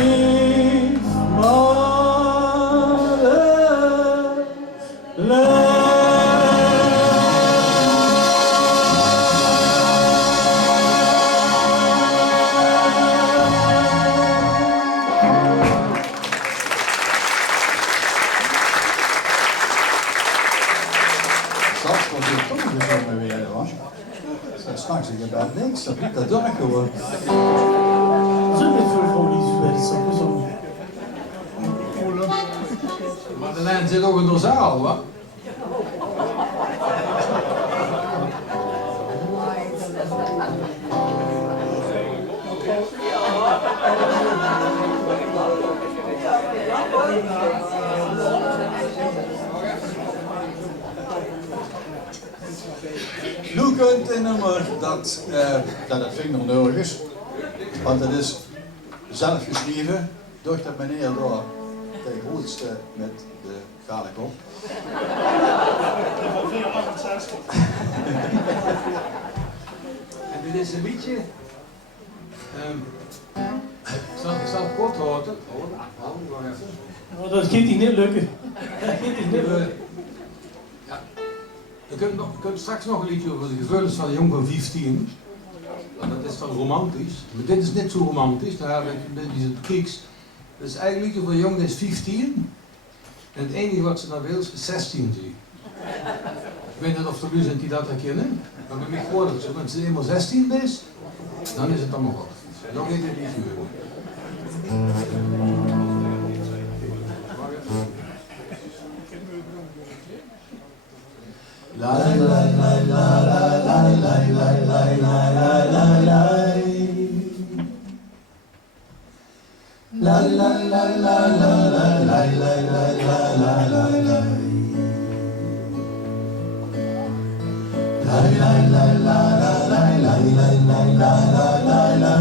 geef maar Straks wordt dit toch gezongen weer, hoor. Straks ik heb daar niks, dat doe ik gewoon. Zo dit voor folies werd zo gezongen. Madeleine zit ook in de zaal, hoor. Nu kunt een nummer dat vind ik nog nergens, want het is zelf geschreven door dat meneer door de grootste met de gale kop. En dit is een liedje. Ik zal het kort houden. Wacht even. Maar dat gaat hij niet lukken. Dat gaat hij niet lukken. Je kunt straks nog een liedje over de gevoelens van een jong van 15. Dat is dan romantisch. Maar dit is niet zo romantisch, daar heb ik een beetje krieks. Het is eigenlijk een liedje voor een jong die is 15. En het enige wat ze dan wil is 16 zie. Ik weet niet of er nu zijn die dat herkennen. Maar bij mij hoor het zo, als ze eenmaal 16 is, dan is het allemaal goed. Dan weet het niet gebeuren. La la la la la la la la la la la la. La la la la la la la la la la la la. La la la la la la la la la la la.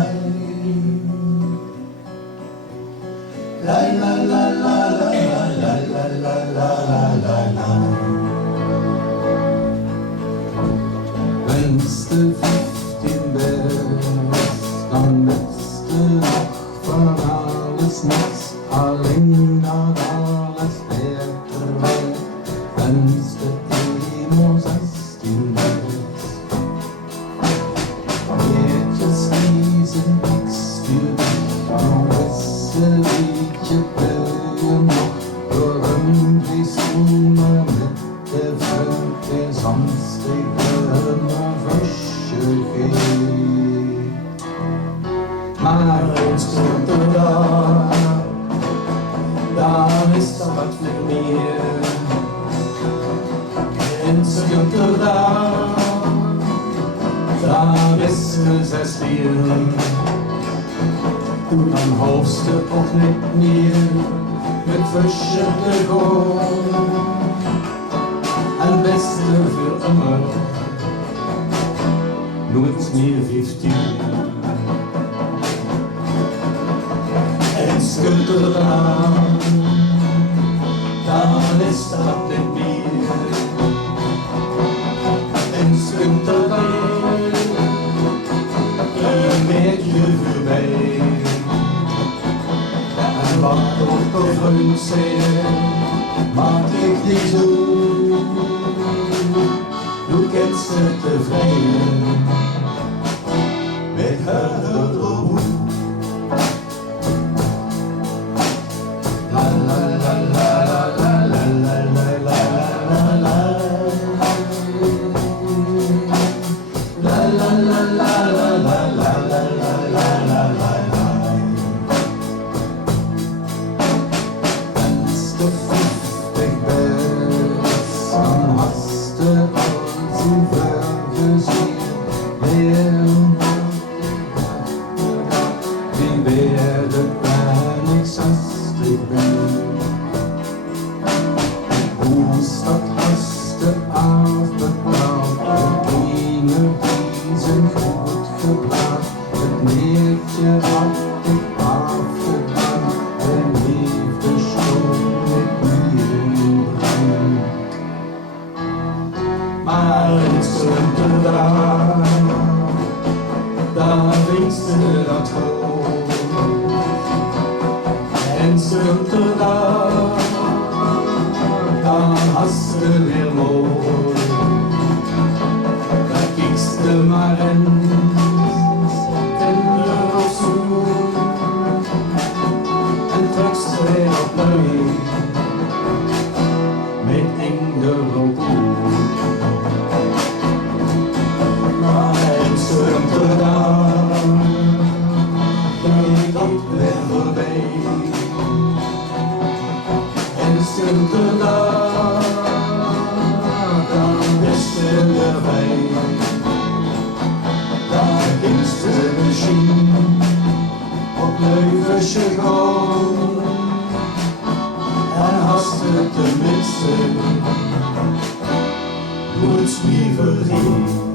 La la la la la la la la la la. Wens de 15 best, dan beste nog van alles niets, alleen dat alles beter werd. Wens de eenmaal 16 best. Meertjes die zijn niks voor dich, nog is een beetje buien nog, door een die zomer met de vreugde is aansteken. Maar eens komt er dan is dat wat meer. Eens komt er dan is de 16. Dan hoofst je ook niet meer met verschillende gewoon. En beste voor immer. Nooit meer 15. En schuld eraan, dan is dat niet meer. En schuld eraan, een beetje voorbij. En wat ook al vreemd zijn, maak ik niet zo. Nu kent ze tevreden met haar droom. La la la la la la la la la la la. La la la la la la la la la la la. Wens de 50 best, dan hast de al zo ver gezien. Wie werden ben ik 60 ben? Hoe staat haste afbetaald? De ene die zijn goed geplaatst. Het neertje had ik afgedaan en liefde schoon ik niet brein. Maar het stond er daar links dat hoofd. En stond er dan hast du weer mooi. Daar kiekst de maar en de zoen. En trokst weer opnieuw met engelen koel. Maar en stond er dan gaat weer voorbij. En stond er dan best erbij. Daar gingst de misschien op Leuvense gang. En hast het tenminste goed niet vergeten.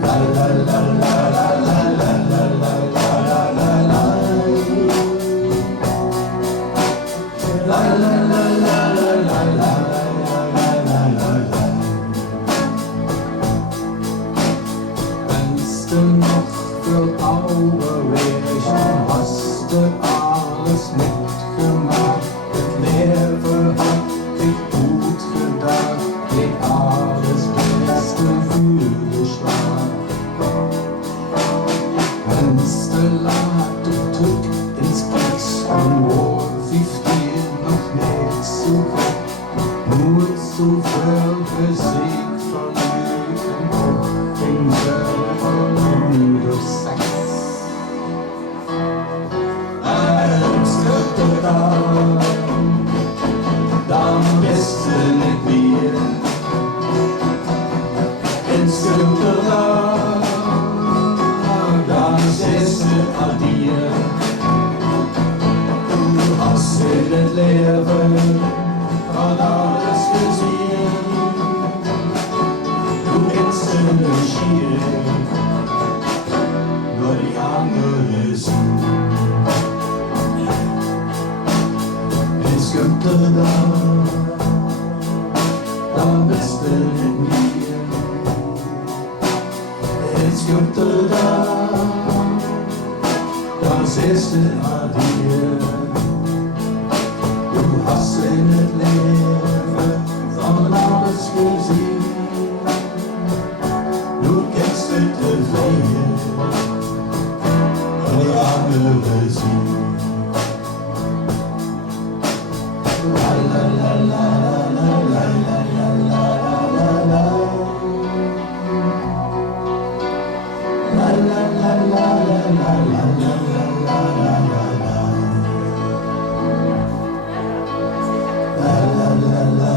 La la la la la la la la la la la. La la la la la la la la la la. Wennst du noch für ouder wezen, hast du alles mitgemacht. Het leven had dich goed gedaan, deed alles beste für dich war. Wennst du laat op druk ins Kies en woord, vieft dir noch nicht so gut, nur zu viel Musik von Lügen und in der Sex. Als Gott dan bist du nicht mehr. Ins Gott dan zest du adieu. Du hast in het leven van alles gezien. Du kennst de machine, door die anderen zien. Es komt er dan bist du niet meer. Es komt er dan zest du adieu. Du hast in het leven van alles gezien. Du kennst het tevreden, van die anderen zien. La la la la la la la la la la. La la la la la la la la la la la. La la la la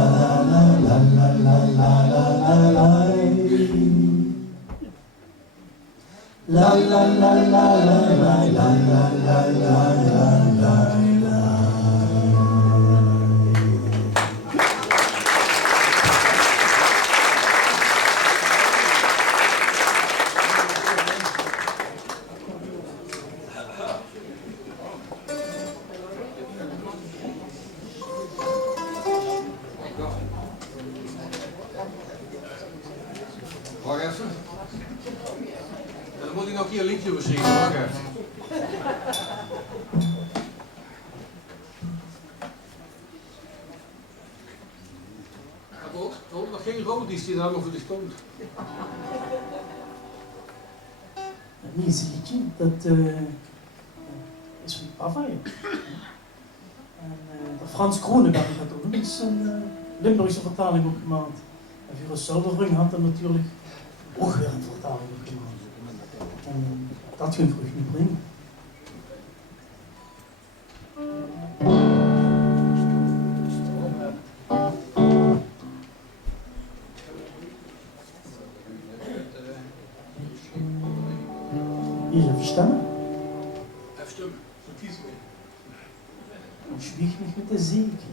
la la la la la la la. La la la la la la la la la la la. Wacht even. Dan moet ik nog hier een liedje bezingen. Wacht even. Er wordt nog geen rodies die daar over de stond. Het nieuwste liedje, dat is van papa. En de Frans Kronenberg gaat doen. Dat is een Limburgse vertaling opgemaakt. En Vure Zilverbrug had er natuurlijk ook weer een vertaling opgemaakt. En dat ging vroeg niet brengen. Hier even stemmen. Even stemmen. Und schwieg mich mit der Säge.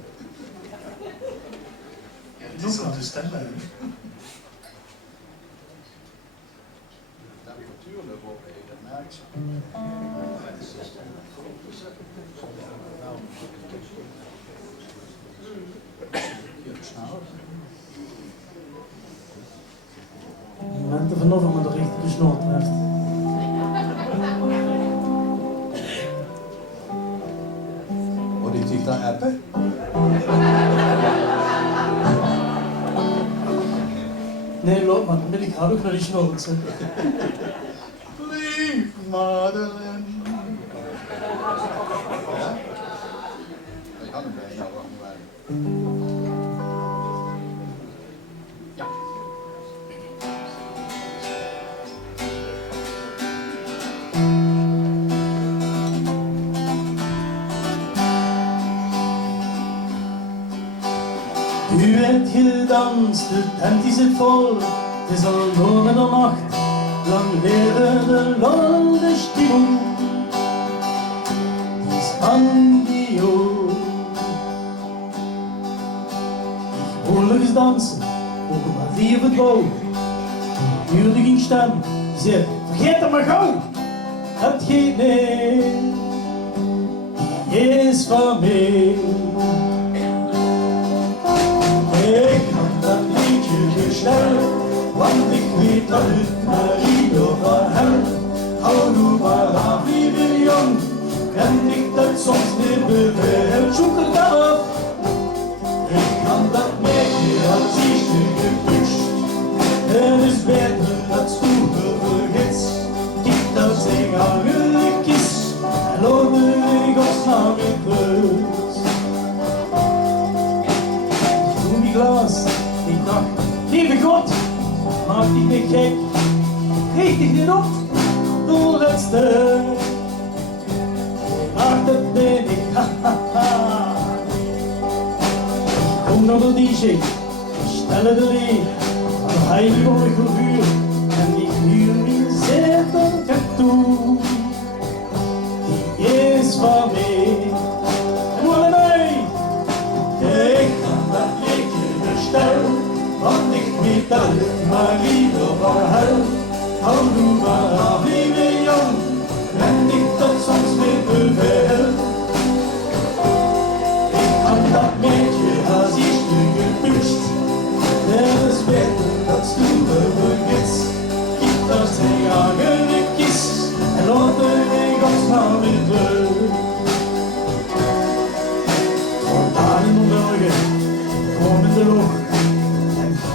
Ja, dat is al te stemmen. Natuurlijk ook, dat merk je. Momenten van of maar de richtige snor treft. ik dat appen? Nee, loop maar, dan ben ik haar ook naar die snorrels. Lief Madeleine. Ja? Ik had hem bijna al ja. U hebt gedanst, de tent is het vol, het is al door de nacht, lang leven de lol, de stimmung, die is grandios. Ich wollte es dansen, ook maar wie op het wou, huurde ging staan, die zei, vergeet het maar gauw, het geht niet, die is van mij. Ik had dat liedje gesteld, want ik weet dat het maar ieder verhelt. Hou nu maar aan, lieve jong, en ik dat soms niet beveelt. Zoek er daarop, ik kan dat meisje als eerste gepusht. Het is beter dat stoere vergis, ik dat zich eigenlijk is, en laat de godsnaam in rust. Glas. Ik dacht, lieve God, maak dich niet gek, richt dich niet op, de laatste. Ach, dat ben ik, ha ha ha. Kom naar de DJ, stelle de leer, aan heilig orgelvuur, en ik huur mijn zetel toe. Die is van mij, en wolle mij, ik kan dat want ik weet dat het maar liever verhuilt. Hou nu maar aan, lieve jong, en ik dat soms niet beveelt. Ik had dat meisje als eerste gepusht. Het is beter dat stoere vergis. Ik dat zij eigenlijk is, en laat de godsnaam in rust. Voor daar in de morgen, kom in de lucht.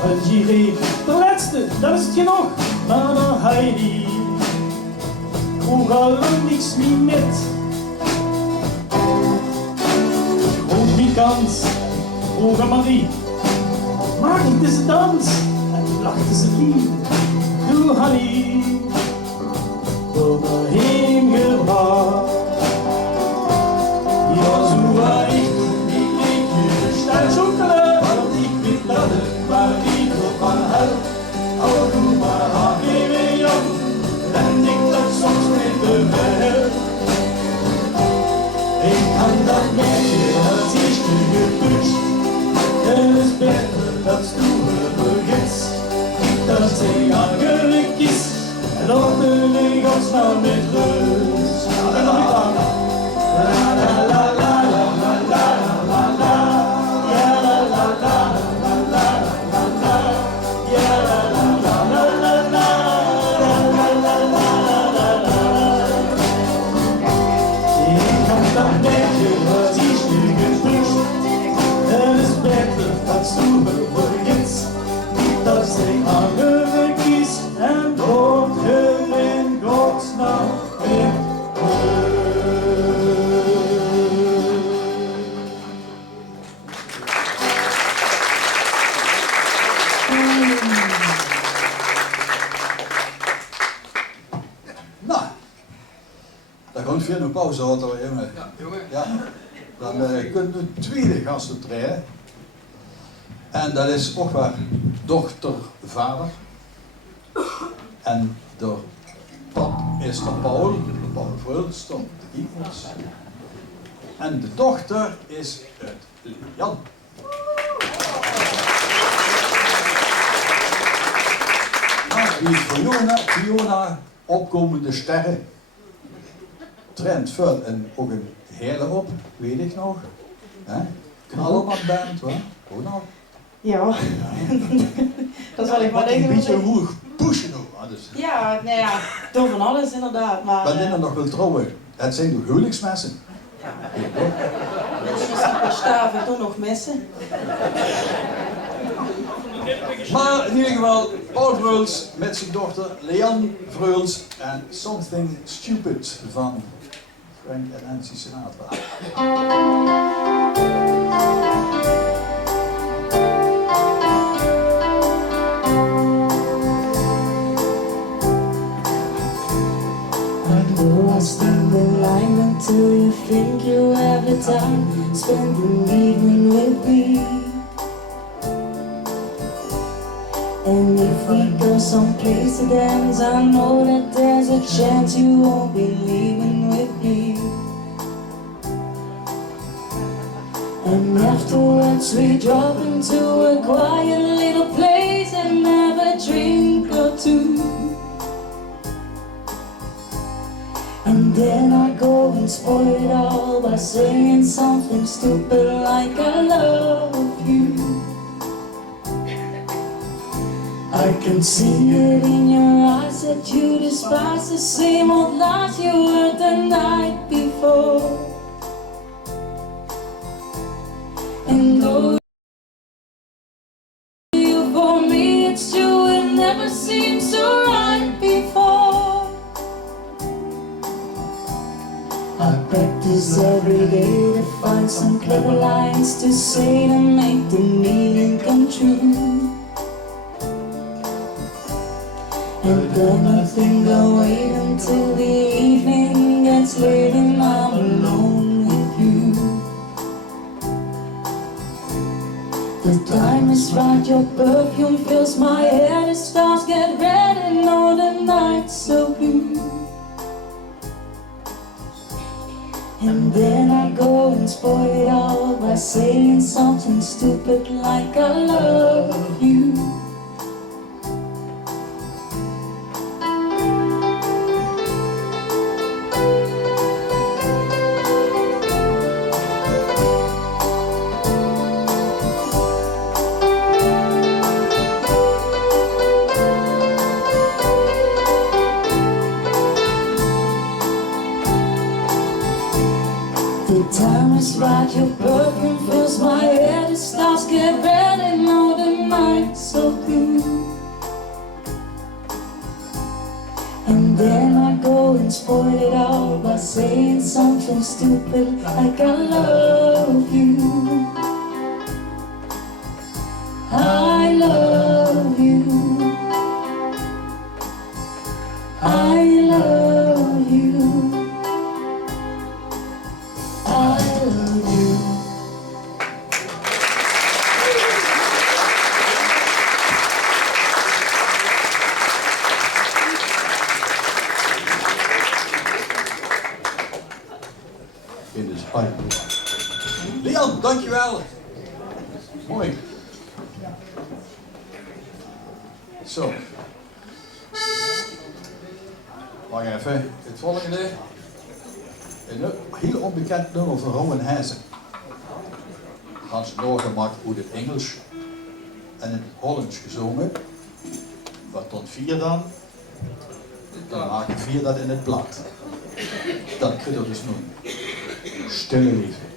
Een giré, de laatste, dat is het genoeg, maar dan Heidi. Vroeg al lang niks meer met. Vroeg die kans, vroeg aan Marie. Maakte ze dans en lachte ze lief. Doe Hannie, door me heen gebracht. Ja, zo waar ik toen die liedje staan zoekelen, want ik weet dat het maar liever van huil. Hou nu maar aan, lieve jong, en ik dat soms niet beveelt. Ik kan dat meisje als eerste gepusht. Het is beter dat stoere vergis. Ik dat zij eigenlijk is, en laat de godsnaam met rust. En nog niet aan. La la la la la la la la la. Ja la la la la la la la. Ja la la la la la la. La la la la la la la. Ik had dat meisje als eerste gepusht. Het is beter dat stoere vergis. Niet dat zij eigenlijk is, en wordt in godsnaam met rust. Nou, dan komt weer een pauze, jongen. Ja, jongen. Ja, dan kunt u tweede gast optreden. En dat is ook waar dochter, vader. En de pap is de Paul Vrulst op de keyboards. En de dochter is het Jan. Nou, wie is Fiona, opkomende sterren. Trent Vull en ook een hele op, weet ik nog. Knallerband hoor. Hoe nou? Ja, dat zal ik maar Een denken. beetje hoog pushen ook. Dus. Ja, nou ja, door van alles inderdaad. Maar Wanneer nog wil trouwen, het zijn de huwelijksmessen. ja, Staven toch nog messen. Maar in ieder geval, Paul Vreuls met zijn dochter Leanne Vreuls en Something Stupid van Frank en Nancy Sinatra. I stand in line until you think you have the time. Spend the evening with me. And if we go someplace to dance, I know that there's a chance you won't be leaving with me. And afterwards we drop into a quiet little place and have a drink or two. And then I go and spoil it all by saying something stupid like I love you. I can see it in your eyes that you despise the same old lies you heard the night before. And though you for me it's true, it never seemed so right before. I practice every day to find some clever lines to say to make the meaning come true. And then I think I'll wait until the evening gets late and I'm alone with you. The time is right, your perfume fills my hair, the stars get red and all the nights so blue. And then I go and spoil it all by saying something stupid like I love you. The time is right, your perfume fills my hair, the stars get red and all the nights so blue. And then I go and spoil it all by saying something stupid like I love you. I love you. I love you. I love you. In de spijt. Leanne, dankjewel. Mooi. Zo. Wacht even. Het volgende. Een heel onbekend nummer van Rowan Hezen. Hans doorgemaakt uit het Engels en het Hollands gezongen. Wat tot 4 dan? Dan maken 4 dat in het blad. Dat kun je dus noemen. Stille liefde.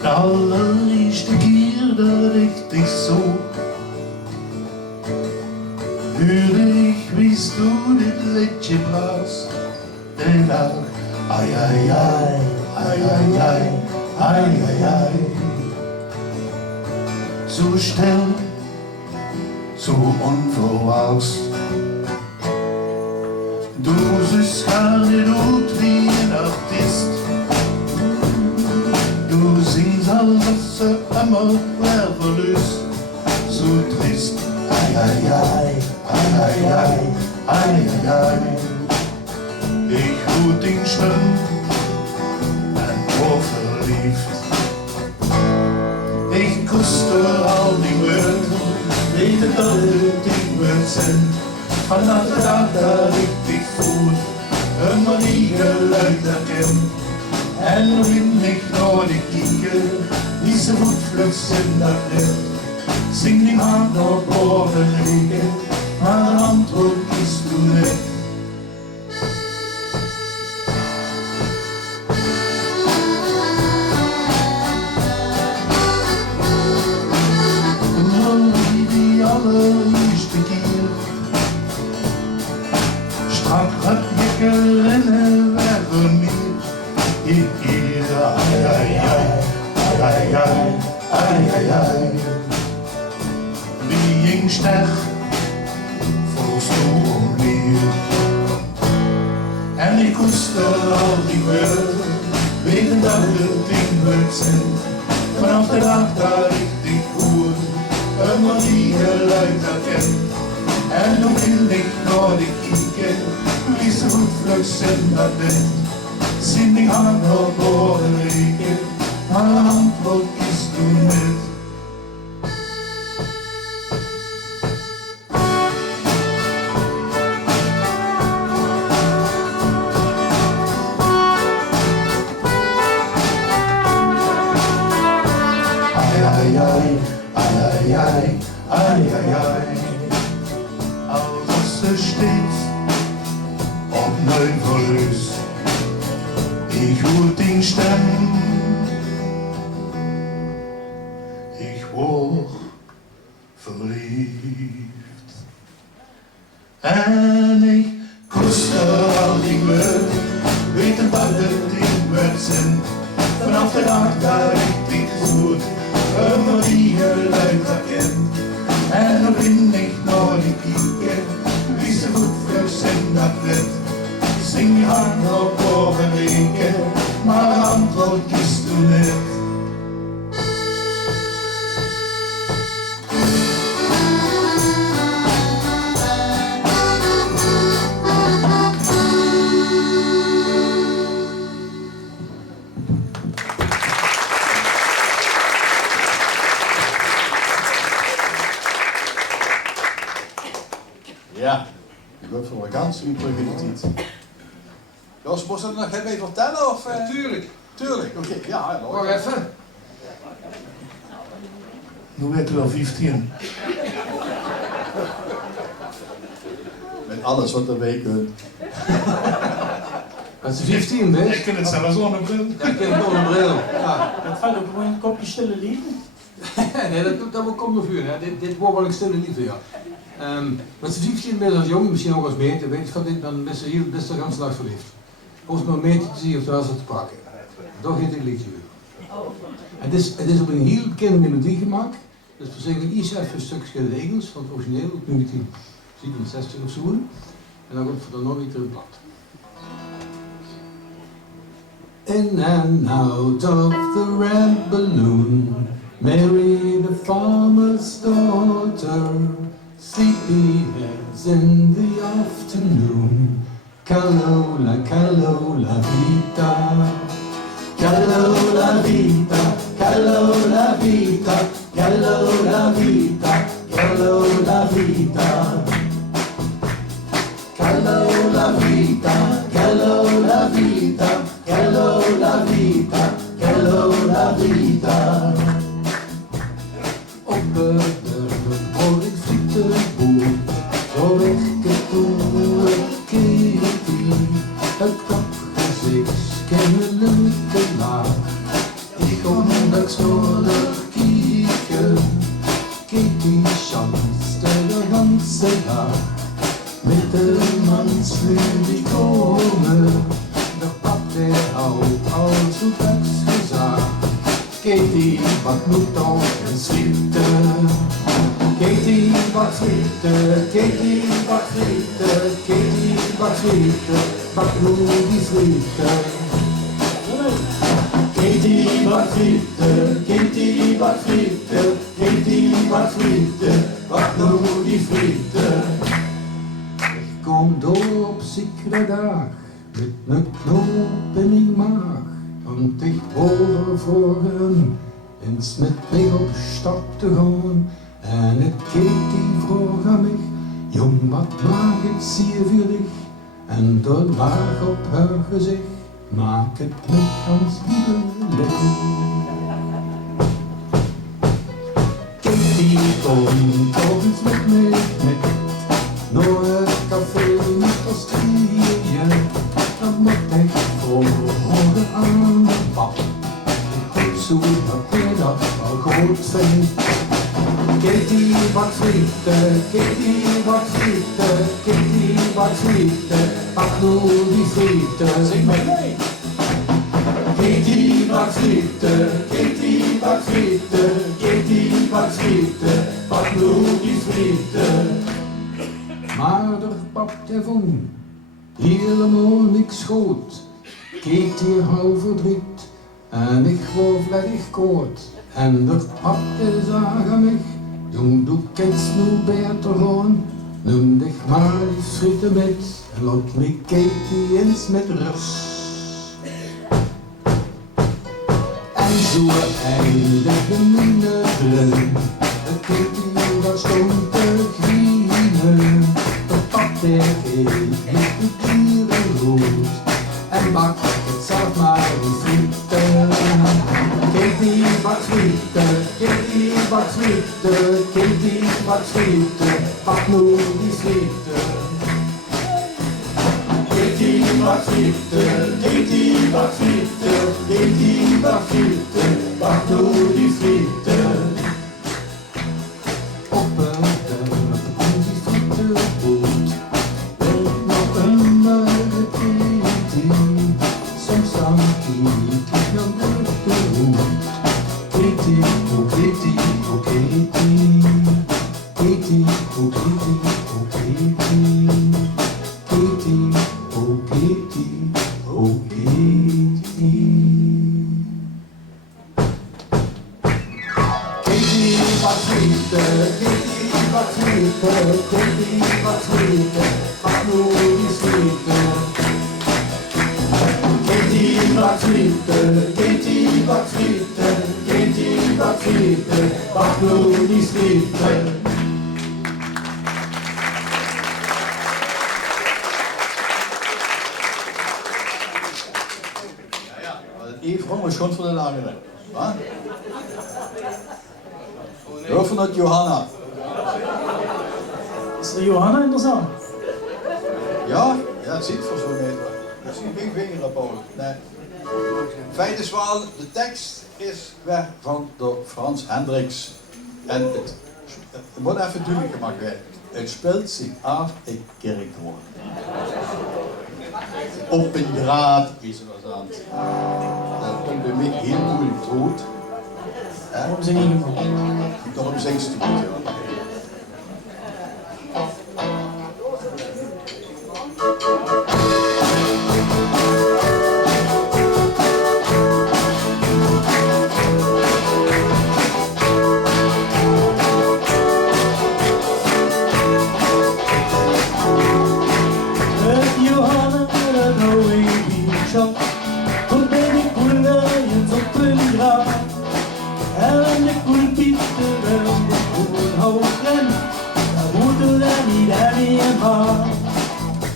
De allerliefste keer dat ik dich zoek, hoorde ik wist du dit liedje blaast. En dacht, ai ai ai, ai ai ai, ai ai ai. Zo stil, zo onverwachts. Du siehst gar nicht ut wie ein Artist. Du singst alles immer wer verlöst. So trist, ai ai ai, ai ai ai, ai ai ai. Ich tut den Schwimm, ein Ohr verlieft. Ik koester al die woorden, weten dat het die woorden zijn. Vanaf de dag dat ik dich voel, een manier geluid herken. En nog in ik naar de kieken, die ze voetvluchts in dat net. Zing die maand naar boven liggen, maar een antwoord is toen net. Een melodie die allereerste keer strak het jekkel en een werver meer. Ik hier, ai ai ai, ai ai ai, ai ai ai. Wie ging steg, volgens toe om weer. En ik koester al die woorden, weten dat het ding wordt zijn. Vanaf de dag dat ik dich voer, een manier geluid herken. En nog in ik naar de kieken, wie ze goed vluchts in dat bed. Zin ik aan naar boven liggen, maar een antwoord is toen net. Ai ai ai, ai ai ai, ai ai. Als ze steeds opnieuw verliest. Ich hoor die Stem, ich word verliefd. En ik koester al die woorden, weten wat het in woord zijn. Vanaf de dag dat ik dich voer, een melodie geluid herken. En dan ben ik naar die kieken, wie ze goed vluchts in dat bed. Zing je hart naar boven liggen, maar de antwoord is toen net. Ja, je gaat voor vakantie terug in de tijd. Jos, moest je er nog even vertellen? Of, Tuurlijk. Tuurlijk, oké. Ja, Wacht even. Nu werd er wel 15. Met alles wat erbij kunt. Als je 15 bent, Ik ken het zelfs zonder bril. dan ken ik nog een bril. Ja. Dat valt ook gewoon een kopje stille lieden. Nee, dat komt nog vuur. Dit wordt wel een stille liefde, ja. Als je 15 bent als jong, misschien ook als meter, weet je van dit, dan is ze hier best de ganse dag verliefd. Als je nog een meter te zien of daar ze te pakken. Dat geeft het liedje weer. Het is op een heel bekende melodie gemaakt. Dus we zeggen iets even een stukje in het Engels van het origineel op 1967 of zo. En dan komt het dan nog niet terug plat. In and out of the red balloon, Mary the farmer's daughter, sleepy heads in the afternoon, Calola, Calola vita, Calola vita, Calola vita, Calola vita, Calola vita, Calola vita, Calola vita, Calola vita, Calola vita. Op de hoor ik frieteboer, zo weggetoerd Kitty. Het knap gezicht, kennelijk laag. Ik kom dat zorg kieken, Kitty schanste de ganse dag. Met de mansluw die komen, de pap der houdt al zo gezag. Katie bakt mouton en frieten. Katie bakt frieten, Katie bakt frieten, Katie bakt frieten, bakt nu die frieten. Katie bakt frieten, Katie bakt frieten, Katie bakt frieten, bakt nu die frieten. Ik kom door op zekere dag, met een knoop in mijn maag. Want ik hoor voor hem eens met mij op stap te gaan. En het keek die vroeg aan mij, jong, wat maak het zeer voor dich? En door laag op haar gezicht, maak het me gans liefelijk. Katie, kom toch eens met mij mee, naar het café met ons drieën. Dan moet ik voor horen aan de bak. Ik hoop zo dat je dat wel goed vindt. Katie, wat frieten, Katie, wat frieten, Katie, wat frieten, pak nu die frieten, zing maar mee. Katie, wat frieten, Katie, wat frieten, Katie, wat frieten, pak nu die frieten. Maar er pakte van helemaal niks goed. Katie hou verdriet en ik wou vledig koud. En er pakte zagen mij, jong, du kennst nu beter gaan. Noem dich maar die frieten met en laat me Katie eens met rust. En zo eindigde mijn droom. Katie was stond te grienen. Dat pakte ik met de dierenrood en bak het zelf maar die frieten. Katie, wat frieten, Katie, wat frieten, Katie, wat frieten, pak nu die frieten. Katie, wat frieten, Katie, wat frieten, Katie, wat frieten, pak nu die frieten. Op die frietenboot werd nog een muile Katie, soms dan kiek ik naar de hoed. Katie, oh Katie, oh Katie, Katie, oh Katie, oh Katie, Katie, oh Katie, oh Katie. Katie, wat frieten, Katie, wat frieten, Katie, wat frieten, pak nu die frieten. Katie, wat frieten, Katie, wat frieten, Katie, wat frieten, pak nu die frieten. Even honger schon voor de lagere. Wat? Hoor vanuit Johanna. Is er Johanna in de zaal? Ja, ja, het ziet voor zo'n meter. Dat is geen vingerrapport. Nee. Feit is wel, de tekst is weer van door Frans Hendricks. En het wordt even duidelijk gemaakt werden. Het speelt zich af in Kerkhoorn. Op een draad is er wat aan. Dat komt bij mij heel moeilijk dood. Waarom zing je hem? Daarom zingst u niet, ja.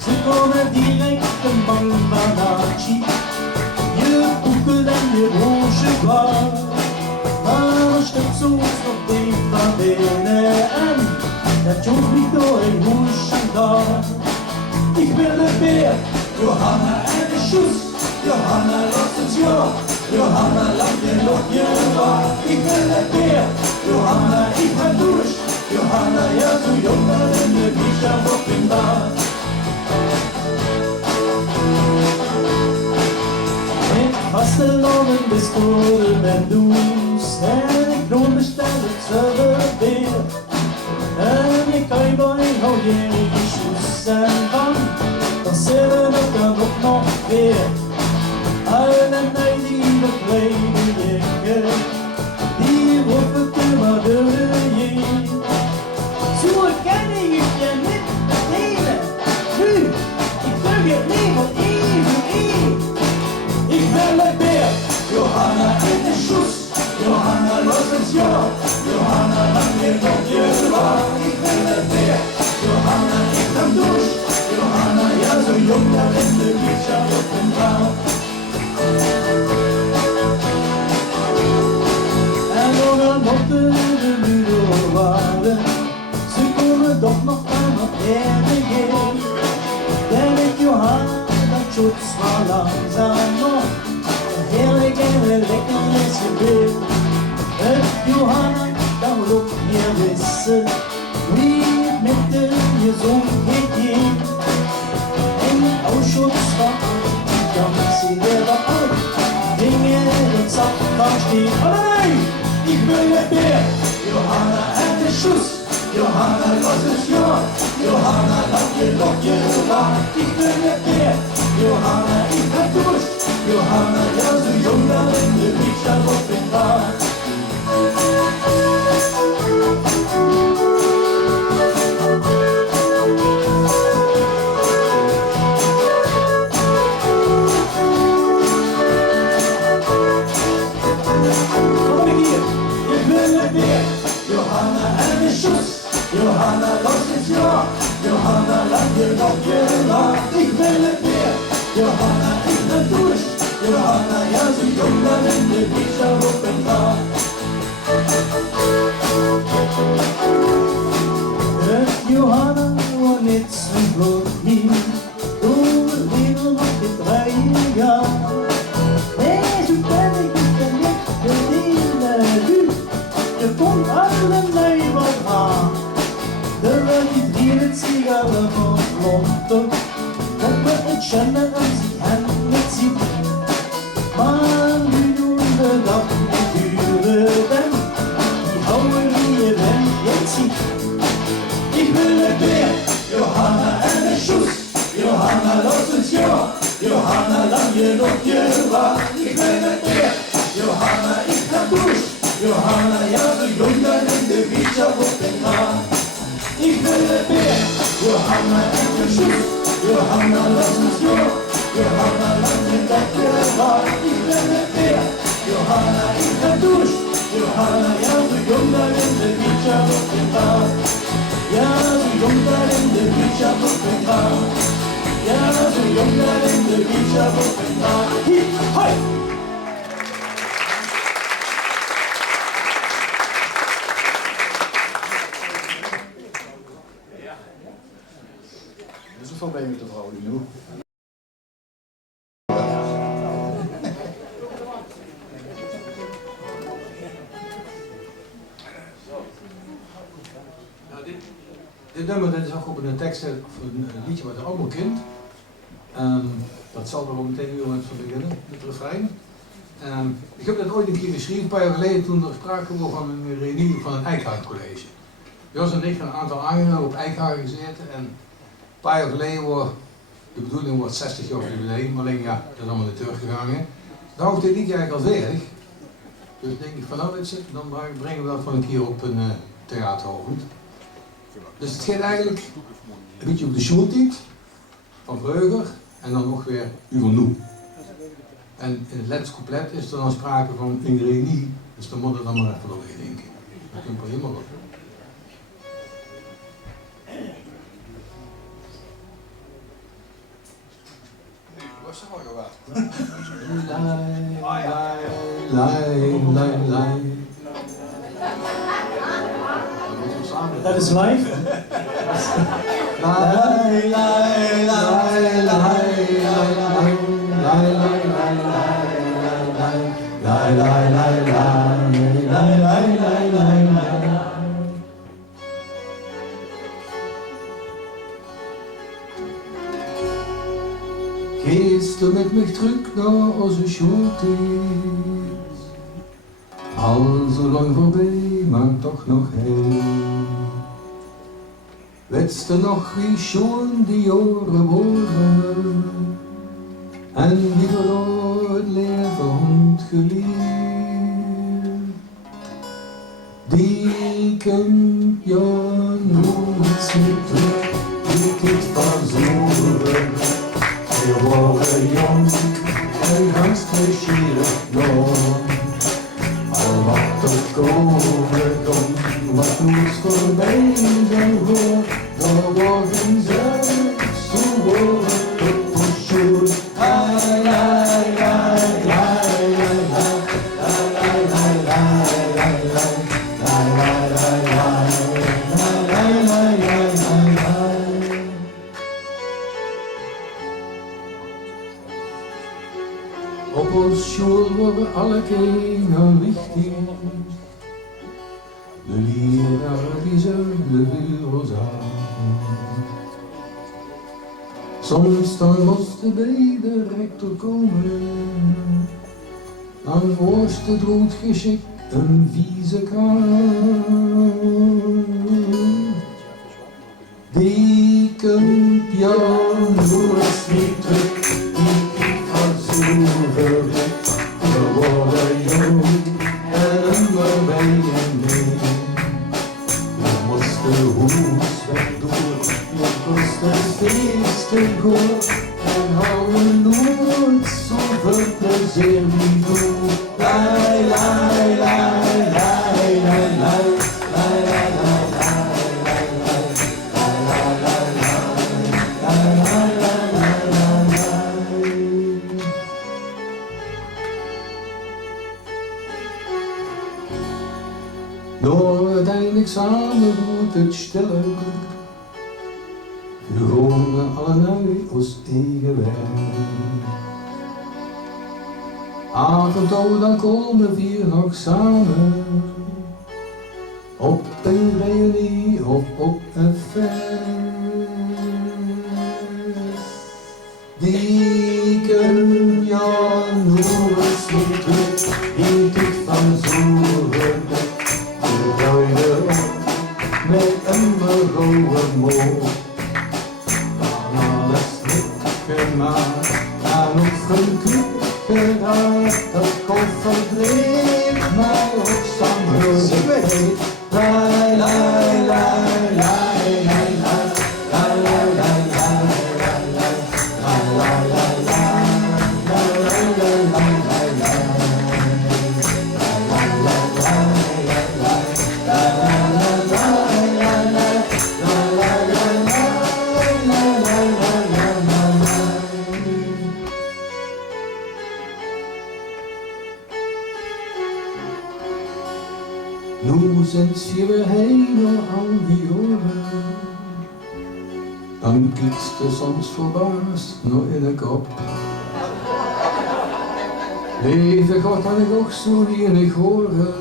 Ze komen direct een bandanaatje, je boeken en je roosje waar. Maar een stuk zoals nog diep van binnen en dat jocht niet door een hoesje daar. Ik wil de beer, Johanna en de sjoes, Johanna laat het ja, Johanna laat je nog je waar. Ik wil de beer, Johanna ik ga douche, Johanna ja zo jonger en de biesja op in daar. Ik was de longen bestoren en does en ik noem bestel het zelf weer. En ik kan bij hou je sjoes en van, dan zullen we dan ook nog weer. Uit en mij die bekleedde jekke, die roepen te maar de je. Zo ken ik je niet meteen. Nu, ik vul je leven even. Ik ben de beer, Johanna en de sjoes, Johanna was het jaar. Johanna, lang je nog je waar. Ik ben het weer. Johanna, ik ga douche. Johanna, ja zo jong daar in de beach op een baan. En nog een botte de muren waren, ze komen toch nog aan het ergeen. Denk Johanna, dat schutz maar langzaam nog, heerlijk en lekker is gebeurd. Het Johanna, dan loopt meer wissen, wie het met de je zoon gegeven. En Auschwitz van die ganze wereld uit, dingen het zat van stehen. Allee, Ik ben het weer. Johanna en de schuss. Johanna, was het jaar. Johanna, lang je nog je waar. Ik ben het weer. Johanna, ik ga douche. Johanna, ja zo jong daar in de beach op een baan. Johanna en de schuss. Johanna, was het jaar. Johanna, lang je nog je waar. Ik ben het weer. Johanna, ik ga douche. Johanna, ja zo jong daar in de beach op een baan. het Johanna was niet zijn bloed hier, door de wereld nog te draaien gaan. Nee, zo ben ik niet de hele uur. Je komt allerlei wat aan. Er werd die dieren sigaren van Londen, dat we het schenden en zich hen niet zien. Maar nu doen we dat met duren, die houden hier en je ziet. Ik ben het weer. Johanna en de schuss. Johanna, was het jaar. Johanna, lang je nog je waar. Ik ben het weer. Johanna, ik ga douche. Johanna, ja zo jong daar in de beach op een baan. Ik ben het weer. Johanna en de schuss. Johanna, was het jaar. Johanna, lang je nog je waar. Ik ben het weer. Johanna, ik ga douche. Johanna, ja zo jong daar in de beach op een baan. Ja, zo jong daar in de beach op een baan. Ja, zo jong daar in de beach op een baan. Hiep, hoi! Dus hoeveel ben je met de vrouw nu? Dit nummer dat is ook op een tekst of een liedje wat je allemaal kent. Dat zal er wel meteen weer van beginnen, het refrein. Ik heb dat ooit een keer geschreven, een paar jaar geleden, toen er sprake was van een reunie van een Eikhagen College. Jos en ik hebben een aantal aangenomen op Eikhagen gezeten en een paar jaar geleden was de bedoeling wordt 60 jaar jubileum, maar alleen ja, dat is allemaal niet teruggegaan. Nou is dit liedje eigenlijk al veertig. Dus denk ik van nou, dan brengen we dat van een keer op een theateravond. Dus het gaat eigenlijk een beetje op de schooltijd van Breuger en dan nog weer Uvernoe. En in het laatste couplet is er dan sprake van een reunie, dus dan moet het dan maar even doorheen denken. Dat komt er helemaal op. Was er al gewacht? Dat is live. Gehst du mit mich zurück nach onze Schultijd? Al so lang vorbei, mag doch noch heen. Weißt du noch, wie schon die Jahre waren? En wie du dort leven und geleerd? Die kunt ja nooit meer terug, die het verzoeken. Wir waren jong en ganz verschieden lang. Al wat er komen komt, wat moest voorbij zijn hoor, dan worden ze zo horen op de schoen. Ai, ai, ai, ai, ai, ai, ai, ai, op ons school worden alle kinderen wichtig. De leraar die zullen de bureaus aan. Soms dan moest de bij de rector komen. Dan was het doodgeschikt een vieze kaart. Deken piano's niet terug, die van zover we worden jong en we bij je mee. Je moest de hoes wegdoen, je kost de feesten goed en houden nooit zoveel plezier niet doen. Lai, lai, lai, lai, lai, lai. Door uiteindelijk samen wordt het stiller. Nu gaan we allen uit ons eigen weg. Af en toe dan komen we nog samen. Op een reunie of op een feest. Dieken Jan Hoes niet terug, hield ik van zoeken. Ruide op met een rode moor. Dan alles niet gemaakt, aan ons gekut geraakt. Dat koffer dreef mij op samen. Lai, lai, lai, lai, lai, lai, lai, lai, nu sind wir weer helemaal aan die oren. Dan kiekst je soms verbaasd nog in de kop. Lieve God, had ik ook zo weinig horen.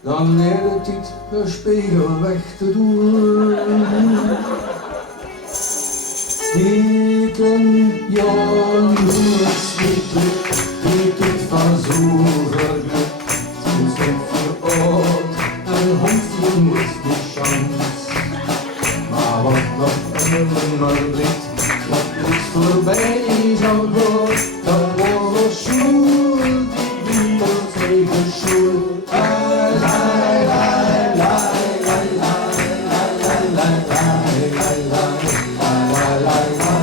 Dan leerde het niet de spiegel weg te doen. Ik ken Jan Hoes niet terug, ik het van zover geluk. Toen stond voor oud en hond moest de chance. Maar wat nog immer brengt, wat niets voorbij zal gaan, dat wordt school die ons eigen school. Lai, lai, lai, lai, lai, lai, lai, lai, lai, lai, lai, lai, lai,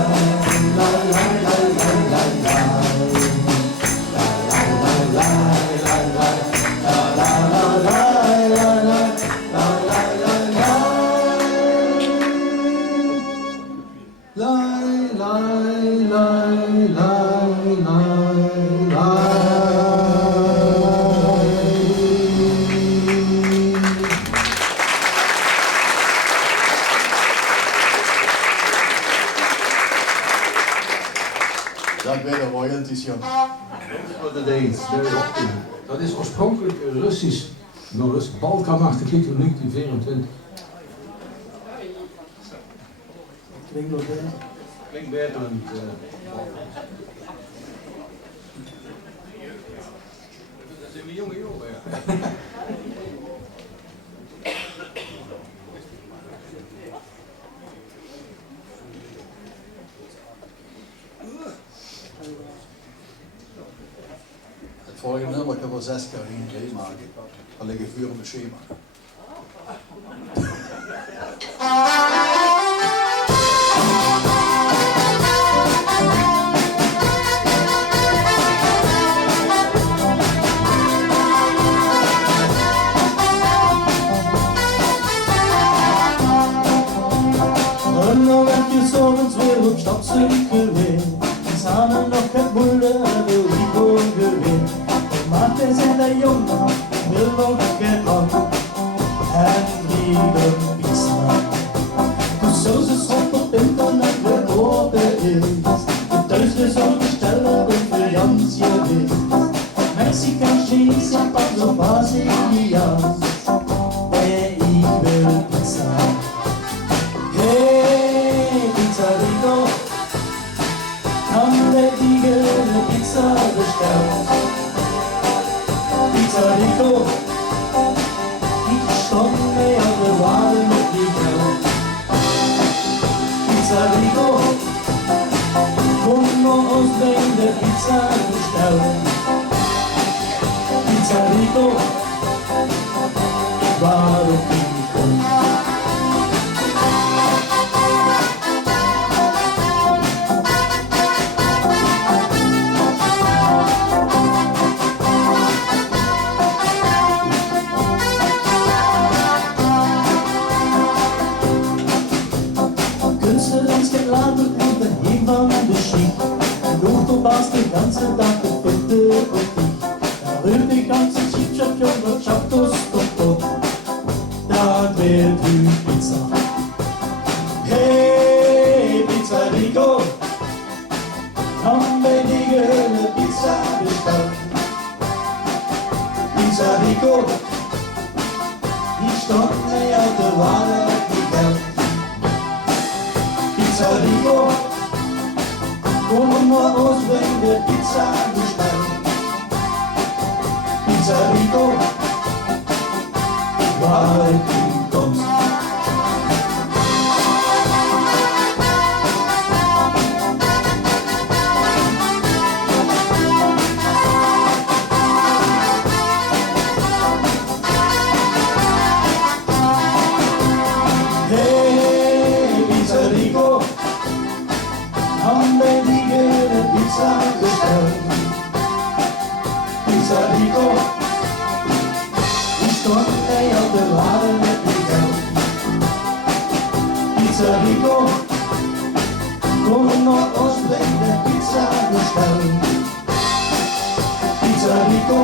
Dat weer de royalties, jong. Dat is oorspronkelijk Russisch, Balkanachtig lied van 1924. Klinkt nog beter. Klinkt beter dan het Dat is een jonge jongen, ja. Het volgende nummer kunnen we 6 keer heen maken. Dan liggen vuur op het schema. op zijn geweer. En samen nog het moeder wil die geweer. Martin zijn de jongen, wil nog geen hand. En lieve pizza. Dus zo ze schop op internet weer open is. De thuis de zorg bestellen wordt voor Jans geweest. Mexicaans cheese en pas op Braziliaans. En ik wil pizza. Hey, pizza Rico. Kan de diegene pizza bestellen? Pizza Rico. Ik stond mee op de waarde met die geld. Pizza Rico. Kom nog ons bij de pizza bestellen. Pizza Rico. Ik wou op die kom. Later komt de heem van de chic. En loopt op baas de ganse dag de vette boutique. Daar ruimt de ganse chipshop jongen, chaptos tot op. Daar werd uw pizza. Hey, Pizza Rico. Dan ben ik een pizza besteld. Pizza Rico. Die stond mij uit de waarde die geld. Pizza Rico, kom maar ons bij de pizza bestellen. Pizza Rico, waar het in komt. Hey, Pizza Rico. Dan ben ik een pizza besteld. Pizza Rico. Die stond mij op de waarde met die geld. Pizza Rico. Kom naar ons bij de pizza bestellen. Pizza Rico.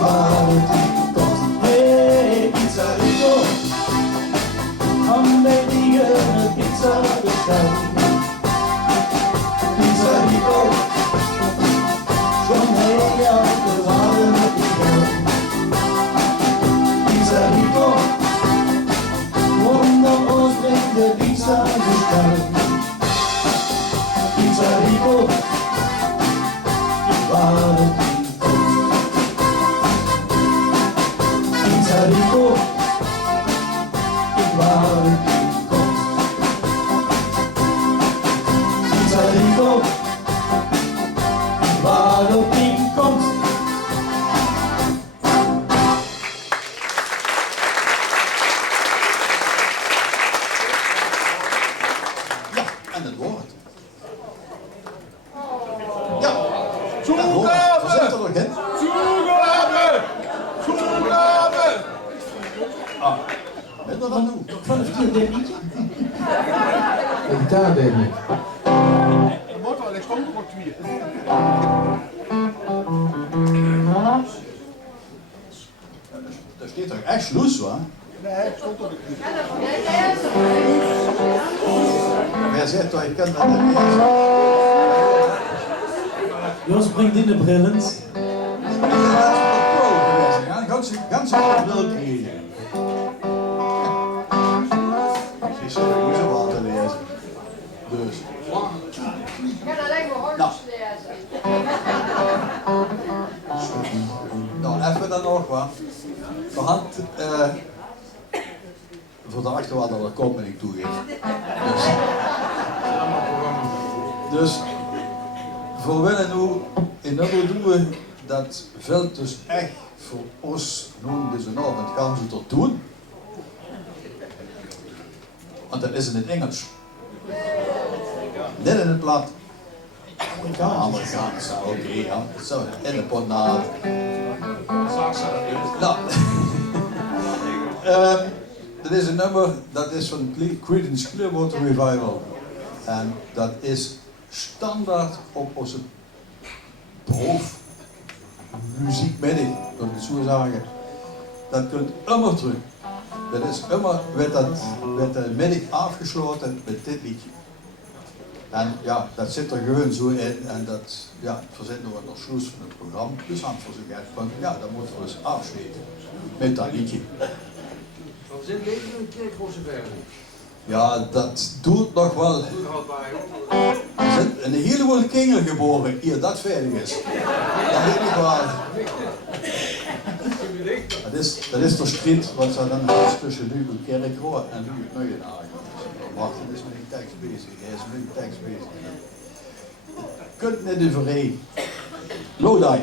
Waar het in komt. Hey, Pizza Rico. Dan ben ik een pizza besteld. Pizza Rico, zo'n heel de waarde met die geld. Pizza Rico, kom naar ons brengt de pizza besteld. Pizza Rico, waar het in komt. Pizza Rico, waar het in komt. Pizza Rico, waar het in komt. Ja, en het woord. Ja, het woord. Daar zit er nog in. Zugabe! Zugabe! Minder dan nu. Van het vierde liedje. De gitaar deed niet. Er wordt wel eens omgeportueerd. Daar steht toch echt Schluss, wa? Nee, het stond er niet. Wer zegt toch, ik ken dat niet eens. Jos brengt in de brillens. Ik ben de laatste op pro geweest. Ja, ganz bril kregen. Ik zit er niet zo wat te lezen. Dus. Ja, dat lijkt me hard Nou. lezen. Nou, even dan nog wat. De hand voor de achterwaard dat er komt en ik toegeef. Dus voor willen nu in dat doen we dat veld dus echt voor ons nu deze avond gaan ze tot doen. Want dat is in het Engels. Net in het plat. Amerikaans, oké, ja. Zo, in de ponaat. Nou, dat is een nummer dat is van Creedence Clearwater Revival. En dat is standaard op onze proefmuziekmiddag, dat ik het zo zeggen. Dat kunt immer terug. Dat is immer, werd de middag afgesloten met dit liedje. En ja, dat zit er gewoon zo in en dat, ja, verzitten we nog sluis van het programma. Dus aan het verzoek van, ja, dan moeten we eens afsluiten met dat liedje. We zijn bezig met een kerkroze verder. Ja, dat doet nog wel. Er zijn een heleboel kinderen geboren eer dat veilig is. Dat weet ik wel. Dat is de strijd wat ze dan heeft tussen nu het kerkrood en nu het Neuenaar. Martin is met die tekst bezig, hij is met die tekst bezig. Je kunt net overeen. Lodai.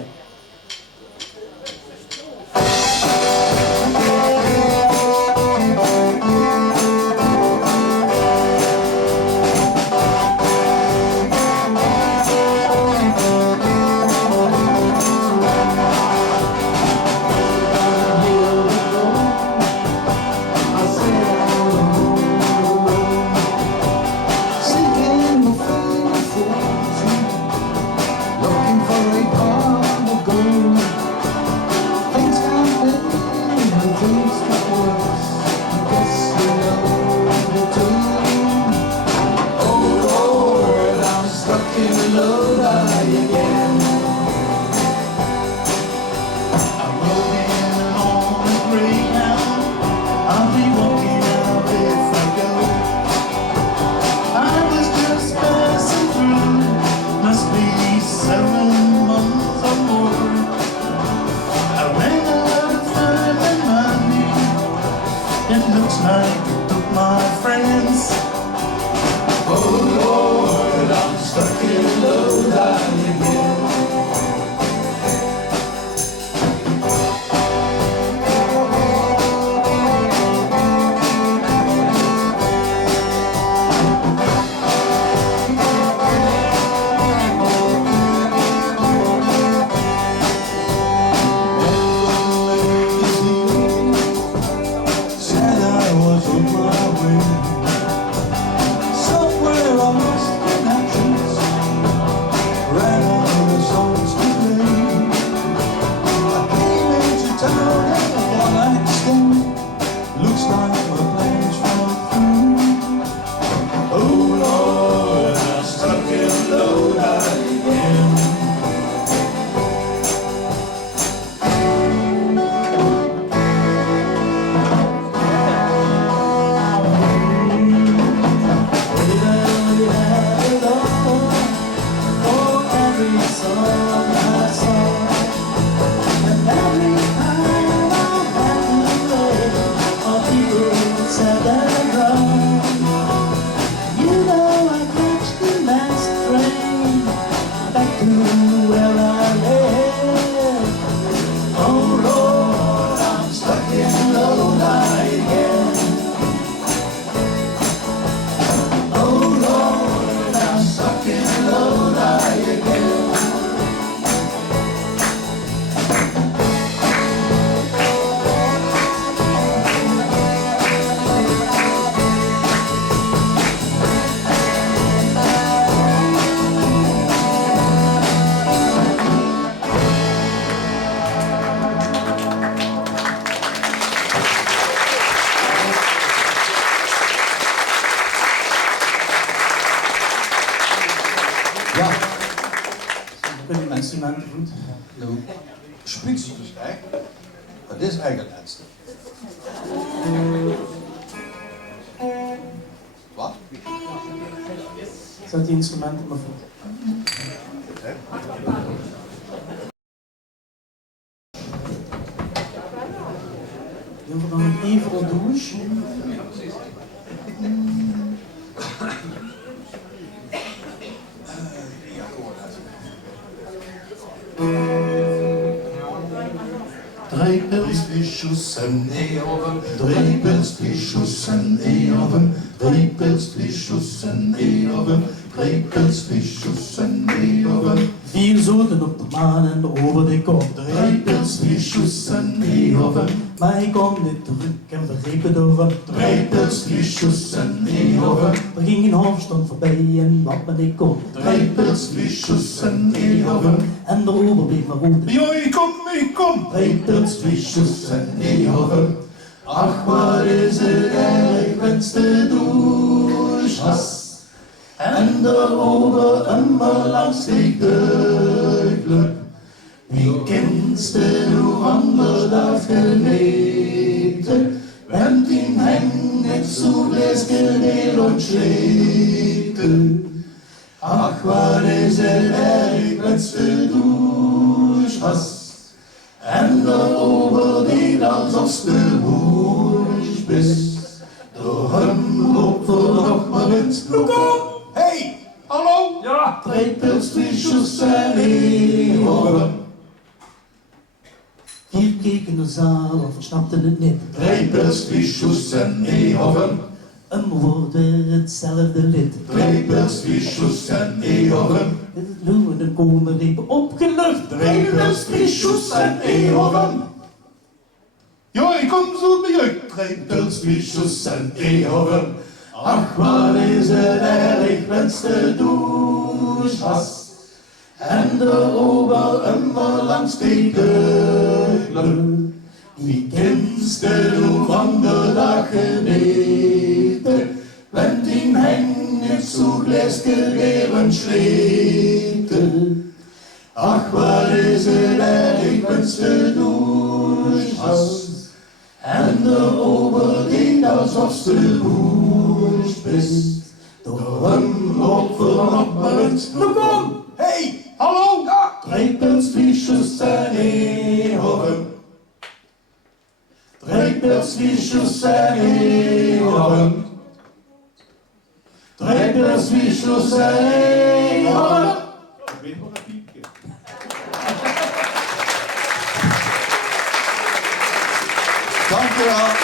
Nou, spitsen dus echt. Dat is eigenlijk het laatste. Wat? Zet die instrumenten maar voor. Dan hebben we dan een even douche. Driepelsvisjes en eeuwen, driepelsvisjes en eeuwen, driepelsvisjes en eeuwen, driepelsvisjes en eeuwen. Vier zoten op de maan en over de kop. Driepelsvisjes en eeuwen, Maar ik kom niet terug en vergeet het over. driepelsvisjes en eeuwen. eeuwen. Er ging een hoofdstond voorbij en wat men ik kon. Treipels, vliesjes en eeuwen. En de ober bleef maar roepen. Joi, kom. Treipels, vliesjes en eeuwen. Ach, wat is het erg, wens de douche was. En de ober immer langs steekt duidelijk. Wie kent de nu anderdag geneten? Wenn die hängt zu Gläsgenähl und Schlägte. Ach, wat is het erg, wens de douche was. En de ober deed alsof de woest bist. Door hem op nog maar eens. Nu kom! Hey, hallo? Ja! Treipels, vliesjes en eeuwen. Vier keken de zaal of versnapten het niet. Treipels, vliesjes en eeuwen. Een woord weer hetzelfde lid. Treipels, vliesjes en eeuwen. Het loeien en komen even opgelucht. Treipels, vliesjes en eeuwen. Ja, ik kom zo bij je. Treipels, vliesjes en eeuwen. Ach, wat is het erg, wens de douche was. En de ober immer langs die deugelen. Wie kent de nu van de dag geneten? Wenn die hängt zu Gläsgelehren schleten. Ach, wat is het erg, wens de douche was. En de ober deed alsof ze woest bist. Door hem op maar eens. Nu kom! Hey, Hallo! ja. Treipels, vliesjes en eeuwen. Treipels, vliesjes en eeuwen. Treipels, vliesjes en eeuwen. Dankjewel.